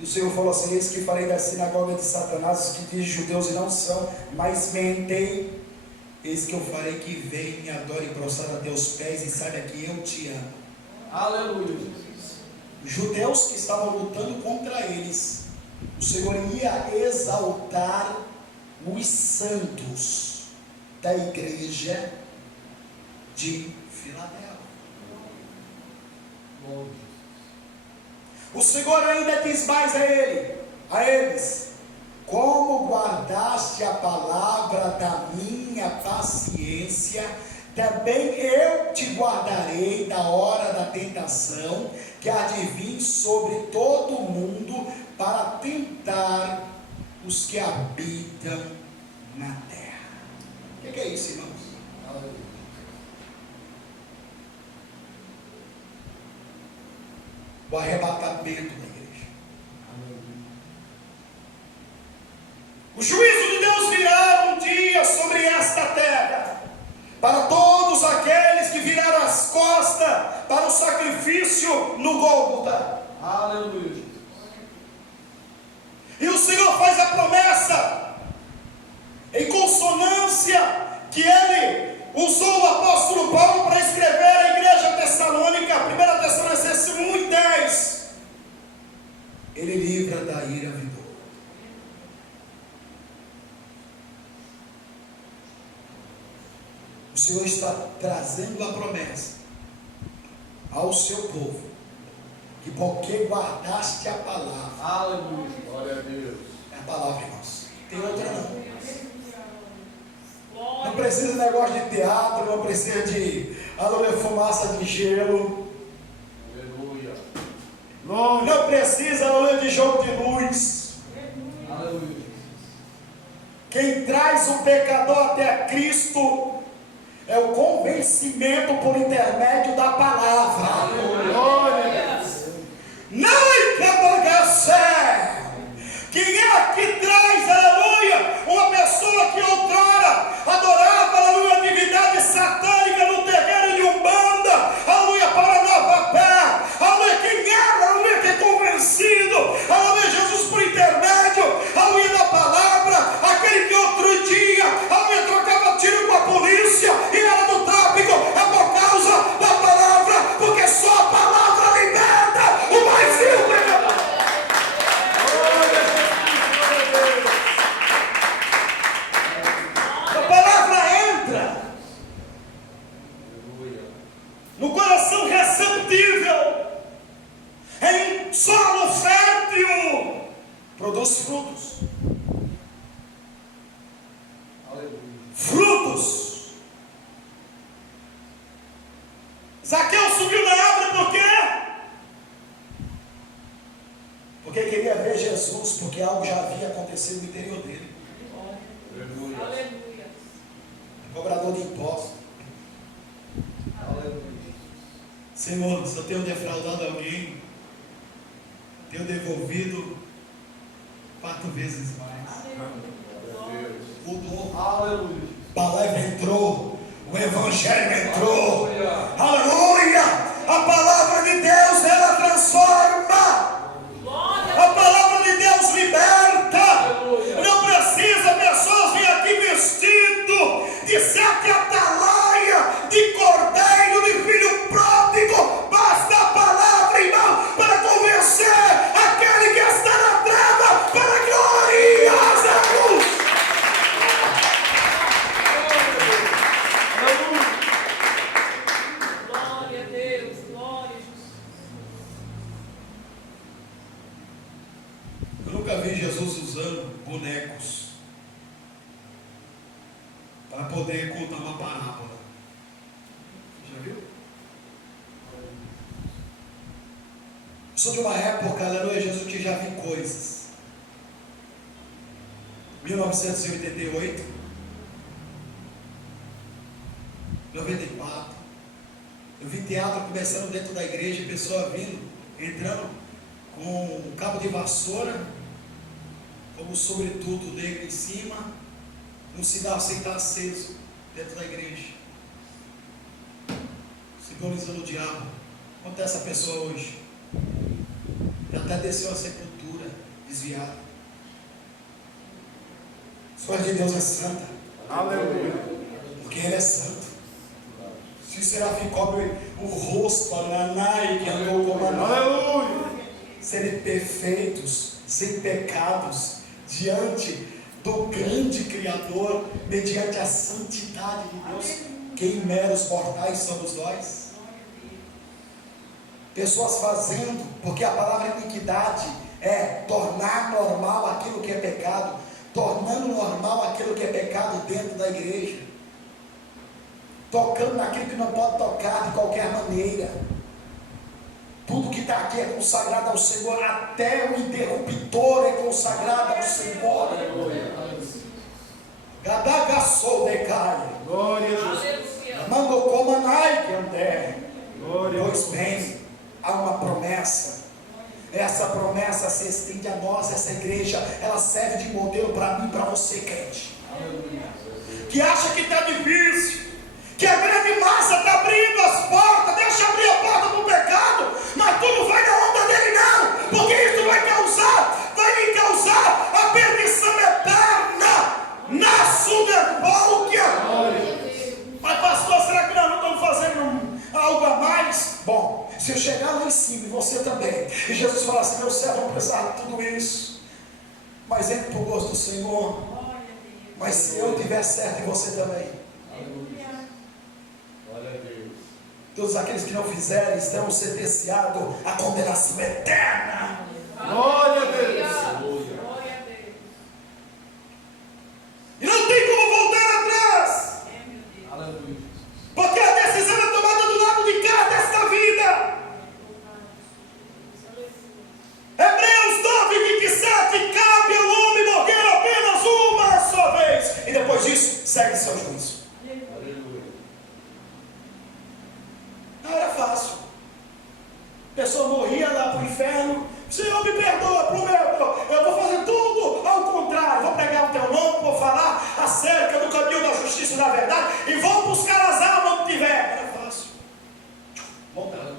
E o Senhor falou assim: eis que farei da sinagoga de Satanás os que dizem judeus e não são, mas mentem. Eis que eu farei que venham e adore prostrado a teus pés e saiba que eu te amo. Aleluia. Judeus que estavam lutando contra eles, o Senhor ia exaltar os santos da igreja de Filadélfia. O Senhor ainda diz mais a eles: como guardaste a palavra da minha paciência, também eu te guardarei da hora da tentação que há de vir sobre todo o mundo para tentar os que habitam na terra. O que é isso, irmãos? O arrebatamento da igreja. O juízo de Deus virá um dia sobre esta terra, para todos aqueles que viraram as costas para o sacrifício no Gólgota. Aleluia. E o Senhor faz a promessa, em consonância, que Ele usou o apóstolo Paulo para escrever à igreja tessalônica, 1 Tessalonicenses 1:10. Ele livra da ira vindoura. Senhor está trazendo a promessa ao seu povo, que porque guardaste a palavra, Aleluia. Glória a Deus. é a palavra, irmãos, tem outra não. Não precisa de negócio de teatro, não precisa de fumaça de gelo, Aleluia. não precisa de jogo de luz. Aleluia. Quem traz o pecador até Cristo é o convencimento por intermédio da palavra. Não encabagar. Quem é que traz, aleluia, uma pessoa que outrora adorava, aleluia, atividade satânica no terreno de Umbanda, aleluia, para Nova Pé, aleluia, quem era, aleluia, que é convencido, aleluia, Jesus por intermédio, aleluia, da palavra, aquele que outro dia, aleluia, trocava tiro com a polícia e era do tráfico, é por causa da palavra, porque só a palavra liberta o mais vil pecador. A palavra entra no coração receptível, em solo fértil, produz frutos. Aleluia. Frutos. Zaqueu subiu na árvore por quê? Porque queria ver Jesus, porque algo já havia acontecido no interior dele. Aleluia. Cobrador de impostos. Aleluia. Senhor, se eu tenho defraudado alguém, tenho devolvido 4 vezes mais. Mudou. Aleluia. A palavra entrou, o evangelho entrou. Aleluia! A palavra de Deus, ela transforma. A palavra de Deus liberta. Não precisa pessoas virem aqui vestido de 7 atalaia, de cordeiro, de filho pródigo. Basta a palavra, irmão, para convencer aquele que está na treva para a glória da luz. Glória a Deus, glória a Jesus. Eu nunca vi Jesus usando bonecos para poder contar uma parábola. Já viu? Sou de uma época, aleluia, Jesus, que já vi coisas. 1988, 94. Eu vi teatro começando dentro da igreja, pessoa vindo, entrando com um cabo de vassoura, como sobretudo negro em cima, um cigarro sem estar aceso dentro da igreja, simbolizando o diabo. Quanto é essa pessoa hoje? E até desceu a sepultura, desviada. A escolha de Deus é santa. Aleluia. Porque Ele é santo. Se o serafim cobre o rosto, Ananai, que andou como Ananai, Aleluia. serem perfeitos, sem pecados, diante do grande Criador, mediante a santidade de Deus. Quem meros mortais somos nós? Pessoas fazendo, porque a palavra iniquidade é tornar normal aquilo que é pecado, tornando normal aquilo que é pecado dentro da igreja, tocando naquilo que não pode tocar de qualquer maneira. Tudo que está aqui é consagrado ao Senhor, até o interruptor é consagrado ao Senhor. Gadagassou decai. Glória a Jesus. Aleluia. Mandou como Anai que andé. Glória a Pois Deus. bem, há uma promessa. Essa promessa se estende a nós. Essa igreja, ela serve de modelo para mim e para você, crente, que acha que está difícil, que a grande massa está abrindo as portas. Deixa abrir a porta para o pecado, mas tu não vai na onda dele não, porque isso vai me causar a perdição eterna na Sudervolkia. Mas pastor, será que nós não estamos fazendo algo a mais? Bom, se eu chegar lá em cima e você também, e Jesus falar assim: meu servo, não precisava de tudo isso, mas entre para o gosto do Senhor. Mas se eu tiver certo e você também, Todos aqueles que não fizerem estarão sentenciados à condenação eterna. Glória a Deus. Glória a Deus. E não tem como voltar atrás. É, meu Deus. Aleluia. Porque a decisão é tomada do lado de cá desta vida. Hebreus 9:27, cabe ao homem morrer apenas uma só vez. E depois disso, segue seu juízo. Aleluia. Não era fácil. A pessoa morria lá para o inferno. Senhor, me perdoa, prometo. Eu vou fazer tudo ao contrário. Vou pregar o teu nome, vou falar acerca do caminho da justiça e da verdade. E vou buscar as almas onde tiver. Não era fácil. Voltar.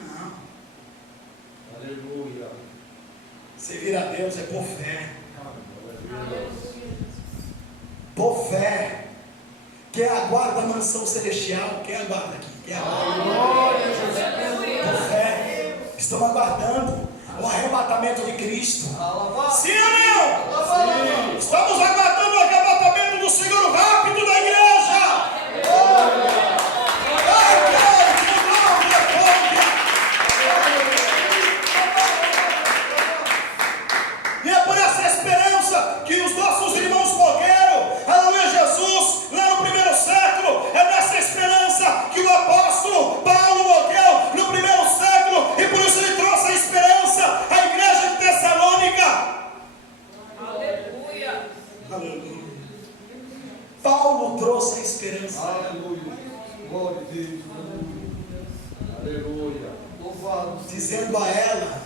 Não. Aleluia. Servir a Deus é por fé. Aleluia. Por fé. Quem aguarda a mansão celestial? Quem aguarda aqui? Quem aguarda? Por fé. Estão aguardando o arrebatamento de Cristo. Sim ou não? Sim. Estamos aguardando o arrebatamento do Senhor rápido da igreja. Ai, glória, glória. E é por essa esperança que os nossos irmãos morreram. Aleluia, Jesus, lá no primeiro século. É nessa esperança que o apóstolo Paulo morreu no primeiro século. E por isso ele trouxe a esperança à igreja de Tessalônica. Aleluia. Aleluia. Paulo trouxe a esperança. Aleluia. Glória a Deus. Aleluia. Louvado. Dizendo a ela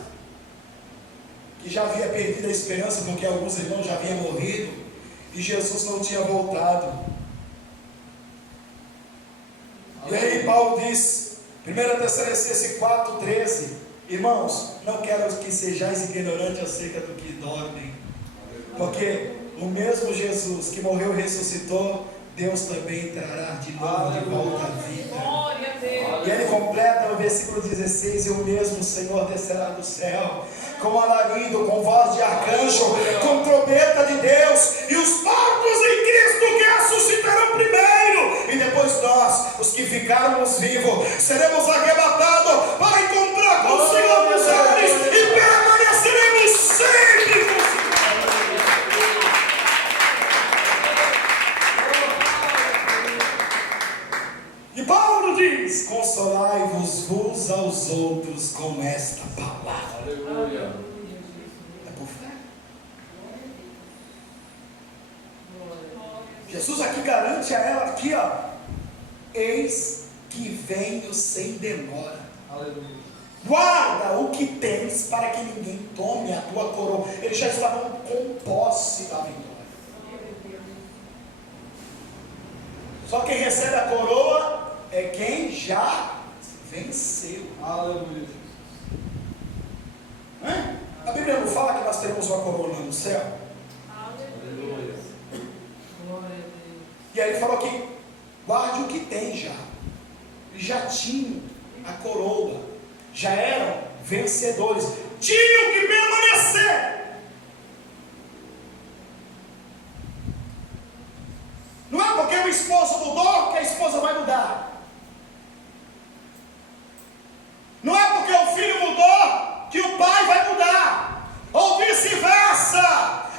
que já havia perdido a esperança, porque alguns irmãos já haviam morrido e Jesus não tinha voltado. E aí Paulo diz, 1 Tessalonicenses 4:13, irmãos, não quero que sejais ignorantes acerca do que dormem, porque o mesmo Jesus que morreu e ressuscitou, Deus também trará de novo de volta à vida. Glória a Deus. E ele completa no versículo 16: e o mesmo Senhor descerá do céu, com alarido, com voz de arcanjo, com trombeta de Deus, e os mortos em Cristo que ressuscitarão primeiro, e depois nós, os que ficarmos vivos, seremos arrebatados para encontrar com o Senhor nos ares, e permaneceremos sempre com o Senhor. E Paulo diz: consolai-vos uns aos outros com esta palavra. Aleluia. É por fé. Jesus aqui garante a ela aqui, ó: eis que venho sem demora. Aleluia. Guarda o que tens para que ninguém tome a tua coroa. Eles já estavam com posse da vitória. Só quem recebe a coroa é quem já venceu. Aleluia. A Bíblia não fala que nós teremos uma coroa lá no céu? Aleluia. E aí ele falou que guarde o que tem já. Eles já tinham a coroa, já eram vencedores, tinham que permanecer. Não é porque o esposo mudou que a esposa vai mudar. Não é porque o filho mudou que o pai vai mudar. Ou vice-versa.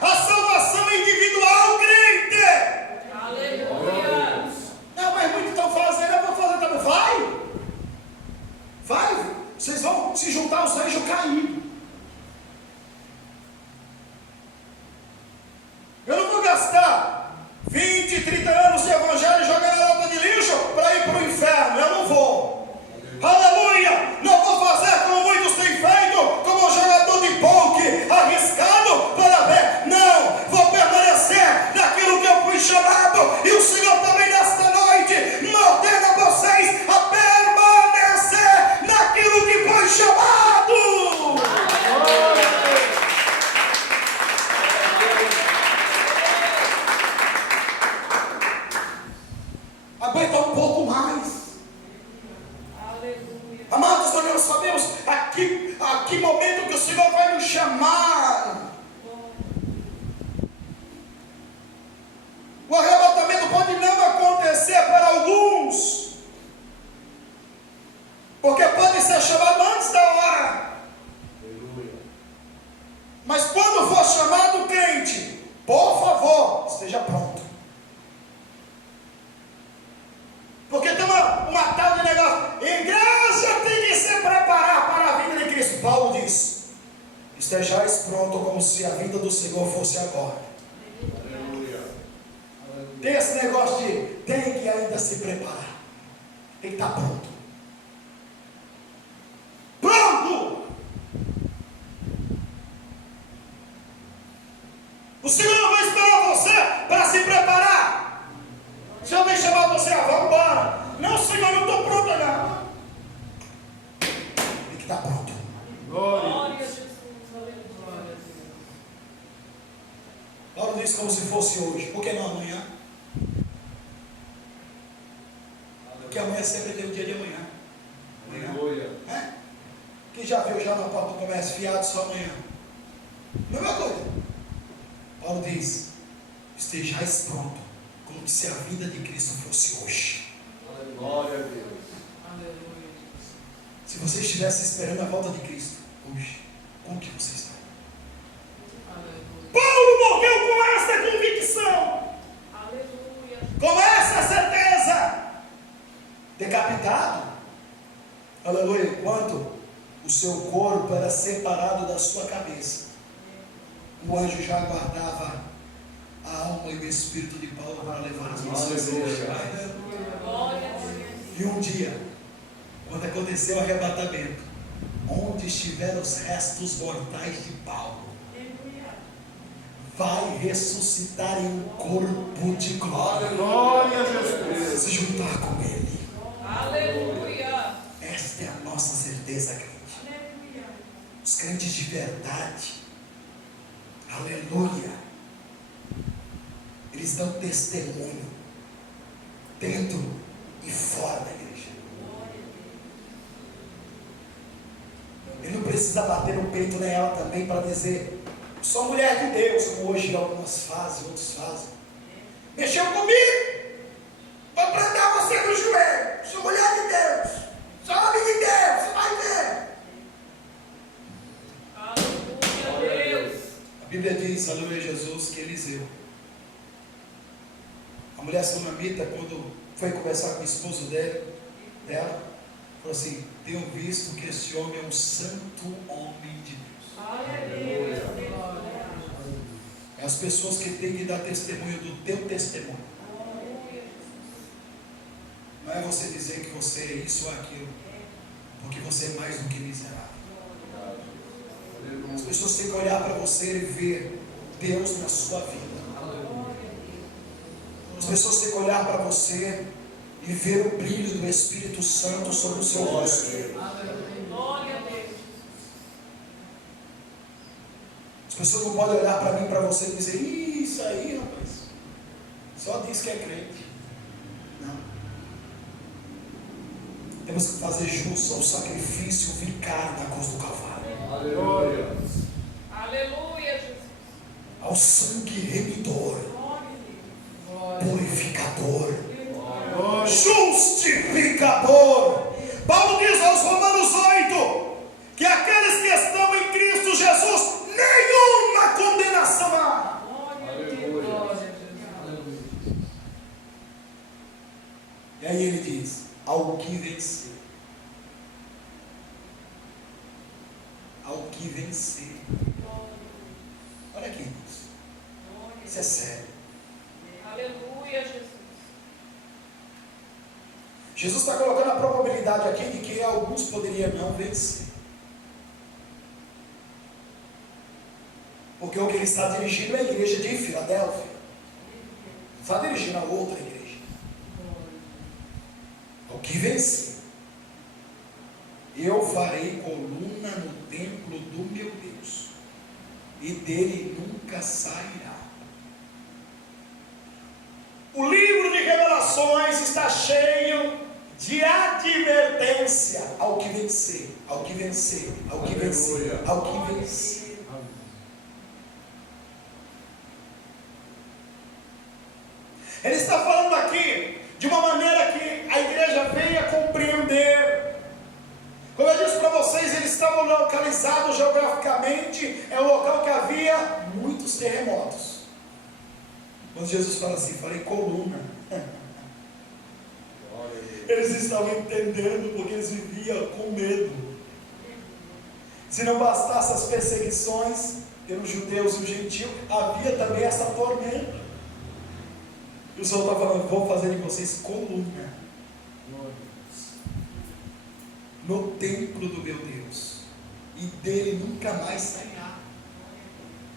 A salvação é individual, crente. Aleluia. Não, mas muitos estão fazendo, eu vou fazer também. Vai! Vai! Vocês vão se juntar aos anjos caídos. Eu não vou gastar 20, 30 anos de evangelho e jogar na lata de lixo para ir para o inferno. Eu não vou. Aleluia! Não vou fazer como muitos têm feito, como um jogador de poker, arriscado para ver. Não! Vou permanecer naquilo que eu fui chamado. E o Senhor também nesta noite me ordena vocês a permanecer naquilo que foi chamado. Aguenta um pouco mais. Aleluia. Amados, nós não sabemos a que momento que o Senhor vai nos chamar. O arrebatamento pode não acontecer para alguns, Por favor, esteja pronto. Porque tem uma tal de negócio. Igreja tem que se preparar para a vinda de Cristo. Paulo diz: estejais pronto como se a vinda do Senhor fosse agora. Aleluia. Tem esse negócio de tem que ainda se preparar. Tem que estar pronto. Pronto! O Senhor não vai esperar você para se preparar. O Senhor vai chamar você, vamos embora. Não, Senhor, não estou pronto não. Tem que estar pronto. Glória. Paulo diz como se fosse hoje. Por que não amanhã? Porque amanhã sempre tem o dia de amanhã. Aleluia. É? Quem já viu já na porta do comércio fiado só amanhã? Mesma coisa. Paulo diz: estejais pronto, como se a vinda de Cristo fosse hoje. Glória a Deus. Se você estivesse esperando a volta de Cristo hoje, como que você está? Paulo morreu com essa convicção, com essa certeza, decapitado, aleluia, enquanto o seu corpo era separado da sua cabeça, o anjo já guardava a alma e o espírito de Paulo para levar as missões celestiais. E um dia, quando aconteceu o arrebatamento, onde estiveram os restos mortais de Paulo, vai ressuscitar em um corpo de glória. Glória a Jesus. Se juntar com Ele. Aleluia. Esta é a nossa certeza, crente. Os crentes de verdade, aleluia, eles dão testemunho dentro e fora da igreja. Ele não precisa bater no peito nela também para dizer: sou mulher de Deus, como hoje algumas fazem, outros fazem. Mexeu comigo, vou plantar você no joelho. Sou mulher de Deus, sou homem de Deus, você vai ver. Aleluia, Deus. A Bíblia diz, aleluia Jesus, que Eliseu, a mulher sunamita, quando foi conversar com o esposo dela, falou assim: tenho visto que esse homem é um santo homem de Deus. Aleluia. É as pessoas que têm que dar testemunho do teu testemunho. Não é você dizer que você é isso ou aquilo, porque você é mais do que miserável. As pessoas têm que olhar para você e ver Deus na sua vida. As pessoas têm que olhar para você e ver o brilho do Espírito Santo sobre o seu rosto. Glória a Deus. As pessoas não podem olhar para mim, para você e dizer: isso aí, rapaz, só diz que é crente. Não. Temos que fazer jus ao sacrifício vicário da cruz do Calvário, Aleluia. Aleluia, Jesus. ao sangue remidor, purificador, justificador. Paulo diz aos Romanos 8 que aqueles que estão em Cristo Jesus, nenhuma condenação há. Aleluia. E aí ele diz: ao que vencer. Ao que vencer. Olha aqui, irmãos. Isso é sério. Aleluia, Jesus. Jesus está colocando a probabilidade aqui de que alguns poderiam não vencer. Porque o que ele está dirigindo é a igreja de Filadélfia. Não está dirigindo a outra igreja. Ao que vencer, eu farei coluna no templo do meu Deus, e dele nunca sairá. O livro de Revelações está cheio de advertência ao que vencer, ao que vencer, ao que vencer, ao que vencer. Ele está falando aqui de uma maneira que a igreja venha compreender. Como eu disse para vocês, eles estavam localizados geograficamente, é um local que havia muitos terremotos. Quando Jesus fala assim, falei coluna. Glória a Deus. Eles estavam entendendo porque eles viviam com medo. Se não bastasse as perseguições pelos judeus e os gentios, havia também essa tormenta. E o Senhor está falando, vou fazer de vocês coluna no templo do meu Deus, e dele nunca mais sairá.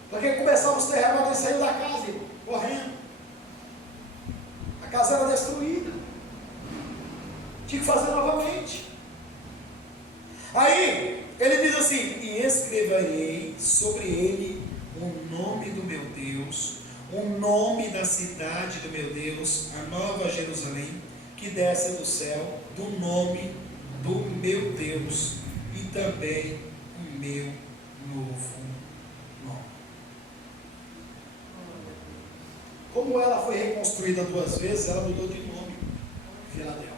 Porque começaram os terremotos, eles saíram da casa, correndo. A casa era destruída. Tinha que fazer novamente. Aí, ele diz assim, e escreverei sobre ele o nome do meu Deus, o nome da cidade do meu Deus, a nova Jerusalém, que desce do céu, do nome do meu Deus, e também o meu novo nome. Como ela foi reconstruída 2 vezes, ela mudou de nome, Filadélfia.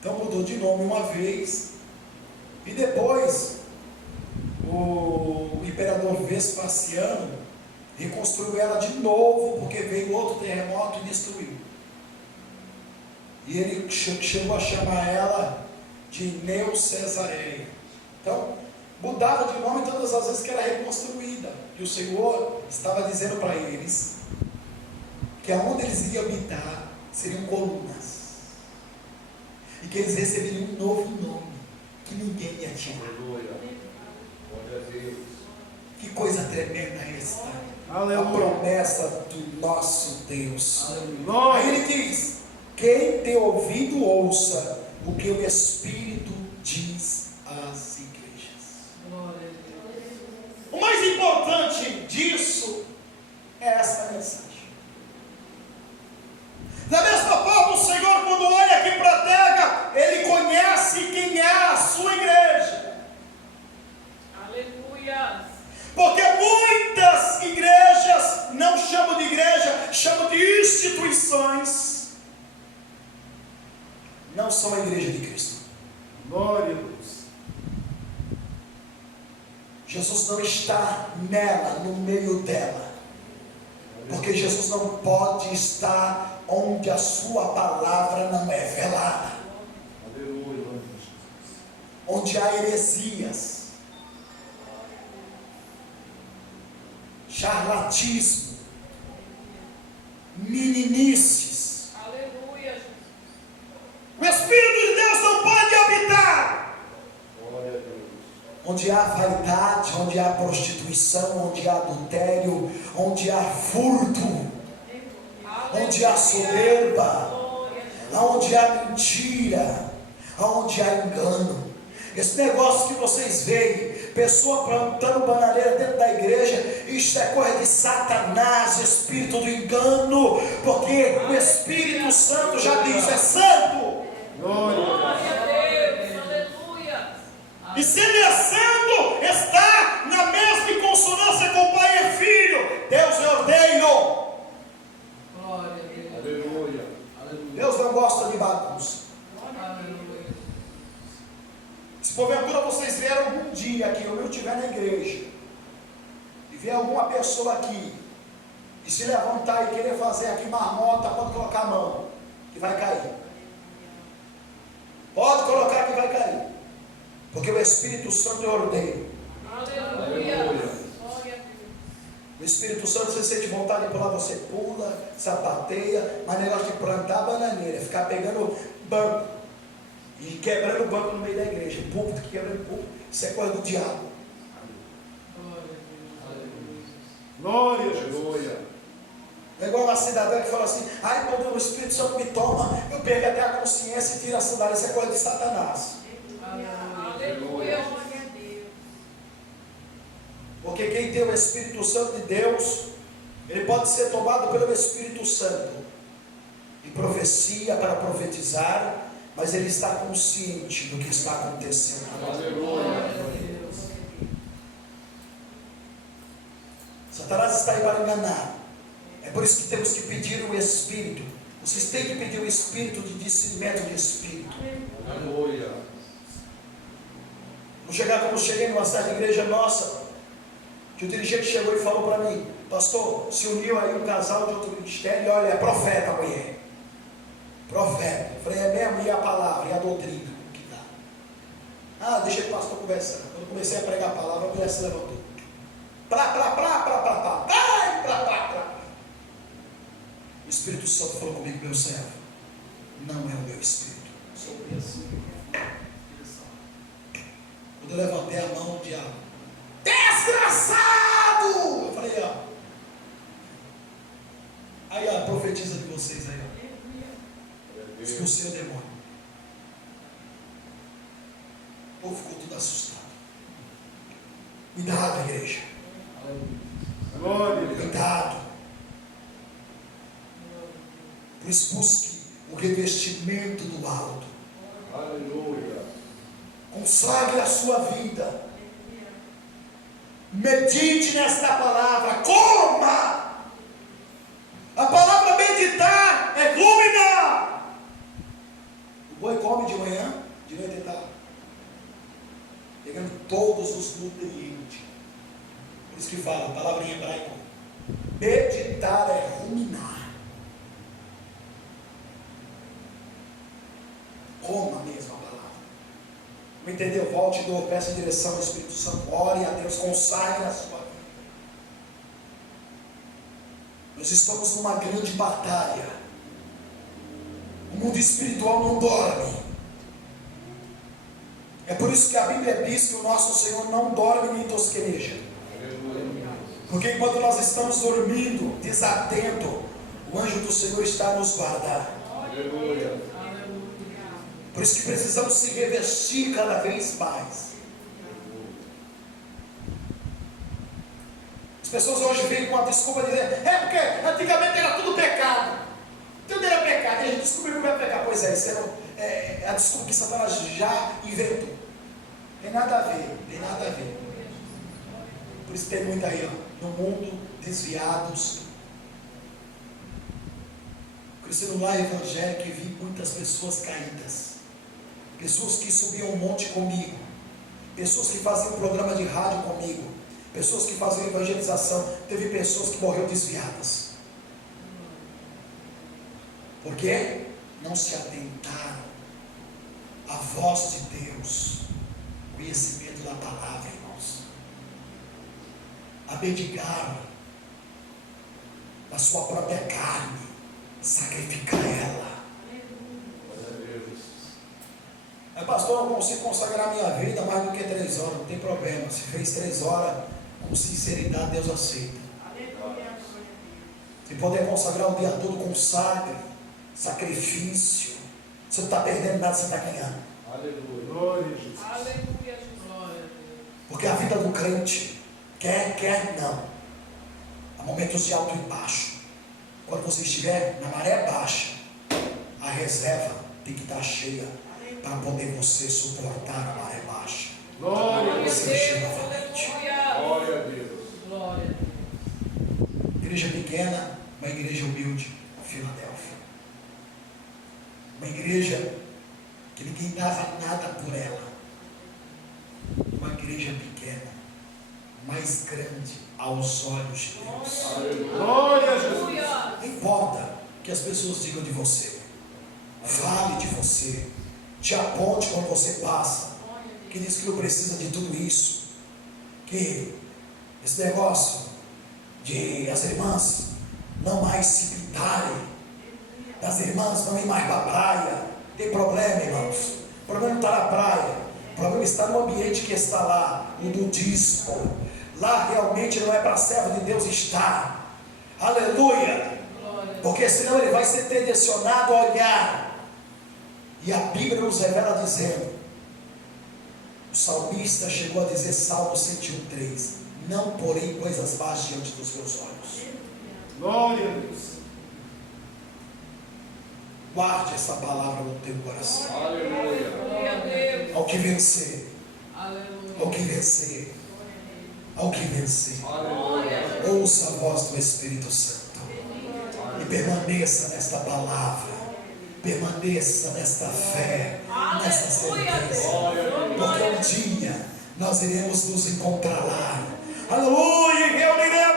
Então mudou de nome uma vez, e depois o imperador Vespasiano reconstruiu ela de novo, porque veio outro terremoto e destruiu. E ele chegou a chamar ela de Neo-Cesareia. Então, mudava de nome todas as vezes que era reconstruída. E o Senhor estava dizendo para eles que aonde eles iriam habitar seriam colunas. E que eles receberiam um novo nome que ninguém ia tirar. Aleluia. Glória a Deus. Que coisa tremenda esta. Aleluia. A promessa do nosso Deus. Aleluia. Aí ele diz: quem tem ouvido, ouça o que o Espírito diz às igrejas. O mais importante disso é esta mensagem. Da mesma forma, o Senhor, quando olha aqui para a terra, Ele conhece quem é a sua igreja. Aleluia. Porque muitas igrejas não chamam de igreja, chamam de instituições. Não são a igreja de Cristo. Glória a Deus. Jesus não está nela, no meio dela. Porque Jesus não pode estar onde a sua palavra não é velada. Aleluia. Onde há heresias, charlatismo, meninices. Aleluia, Jesus. O Espírito de Deus não pode habitar Glória a Deus. onde há vaidade, onde há prostituição, onde há adultério, onde há furto, onde há soberba, onde há mentira, onde há engano. Esse negócio que vocês veem, pessoa plantando bananeira dentro da igreja, isso é coisa de Satanás, espírito do engano, porque o Espírito Santo já diz, é santo. Glória a Deus. Glória a Deus. Aleluia. E se ele é santo, está na mesma consonância com Pai e Filho. Deus é ordeiro. Aleluia. Deus não gosta de bagunça. Se porventura vocês vieram algum dia aqui, ou eu estiver na igreja, e vier alguma pessoa aqui, e se levantar e querer fazer aqui marmota, pode colocar a mão, que vai cair. Pode colocar que vai cair. Porque o Espírito Santo é ordeiro. Aleluia. Aleluia. Glória a Deus. O Espírito Santo, você sente vontade de pular, você pula, sapateia, mas negócio de plantar bananeira, ficar pegando banco e quebrando o banco no meio da igreja, púlpito que quebrando púlpito, isso é coisa do diabo. Glória a Deus. É igual uma cidadã que fala assim: ai, quando o Espírito Santo me toma, eu pego até a consciência e tiro a sandália, isso é coisa de Satanás. Aleluia. Glória a Deus. Porque quem tem o Espírito Santo de Deus, ele pode ser tomado pelo Espírito Santo e profecia para profetizar, mas ele está consciente do que está acontecendo. Aleluia. Satanás está aí para enganar. É por isso que temos que pedir o Espírito. Vocês têm que pedir o Espírito de discernimento de Espírito. Aleluia. Como cheguei numa certa igreja nossa, Que o dirigente chegou e falou para mim: pastor, se uniu aí um casal de outro ministério e olha, é profeta a mulher. Profeta. Eu falei, é mesmo? E a palavra, e a doutrina? Como que dá? Ah, deixa o pastor conversando. Quando eu comecei a pregar a palavra, a mulher se levantou. O Espírito Santo falou comigo: meu servo, não é o meu espírito. Sou eu assim. Quando eu levantei a mão, o diabo: desgraçado! Eu falei, ó. Aí a profetiza de vocês aí, ó. Expulsei o demônio. O povo ficou tudo assustado. Cuidado, igreja. Cuidado. Por isso busque o revestimento do alto. Aleluia. Consagre a sua vida. Medite nesta palavra. Coma. A palavra meditar é ruminar. O boi come de manhã, de noite e tarde, pegando todos os nutrientes. Por isso que fala, a palavra em hebraico: meditar é ruminar. Coma mesmo a palavra. Não entendeu? Volte e dou, peça direção ao Espírito Santo. Ore a Deus, consagre a sua vida. Nós estamos numa grande batalha. O mundo espiritual não dorme. É por isso que a Bíblia diz que o nosso Senhor não dorme nem tosqueneja. Porque enquanto nós estamos dormindo, desatento, o anjo do Senhor está a nos guardar. Aleluia. Por isso que precisamos se revestir cada vez mais. As pessoas hoje vêm com a desculpa de dizer: é porque antigamente era tudo pecado. Tudo era pecado. E a gente descobriu que não é pecado. Pois é, isso é a desculpa que Satanás já inventou. Tem nada a ver, tem nada a ver. Por isso tem muito aí, ó, no mundo, desviados. Cresci no lar evangélico e vi muitas pessoas caídas. Pessoas que subiam um monte comigo. Pessoas que faziam programa de rádio comigo. Pessoas que faziam evangelização. Teve pessoas que morreram desviadas. Por quê? Não se atentaram à voz de Deus. Conhecimento da palavra, irmãos. Abdicaram da sua própria carne. Sacrificar ela. Pastor, eu não consigo consagrar minha vida mais do que 3 horas. Não tem problema. Se fez 3 horas, com sinceridade, Deus aceita. Se puder consagrar o dia todo, consagre. Sacrifício. Você não está perdendo nada, você está ganhando. Aleluia. Glória a Jesus. Aleluia, Jesus. Porque a vida do crente, quer não. Há momentos de alto e baixo. Quando você estiver na maré baixa, a reserva tem que estar cheia para poder você suportar a maré baixa. Glória a Glória a Você Deus. chega novamente. Aleluia. Glória a Deus. Glória a Deus. Igreja pequena, uma igreja humilde, Filadélfia. Uma igreja que ninguém dava nada por ela. Uma igreja pequena, mais grande aos olhos de Deus. Glória a Jesus. Aleluia. Não importa o que as pessoas digam de você. Fale de você. Te aponte quando você passa. Que diz que não precisa de tudo isso. Que esse negócio de as irmãs não mais se pintarem. Das irmãs não ir mais para a praia. Tem problema, irmãos. O problema não está na praia. O problema está no ambiente que está lá. O nudismo. Lá realmente não é para servo de Deus estar. Aleluia. Porque senão ele vai ser tendencionado a olhar. E a Bíblia nos revela dizendo, o salmista chegou a dizer, Salmo 101:3, não porém coisas más diante dos meus olhos. Glória a Deus. Guarde essa palavra no teu coração. Aleluia. Glória a Deus. Ao que vencer, Aleluia. ao que vencer, ao que vencer, Aleluia. ouça a voz do Espírito Santo e permaneça nesta palavra. Permaneça nesta fé, nesta Aleluia, certeza. Deus. Porque um dia nós iremos nos encontrar lá. Aleluia. E reuniremos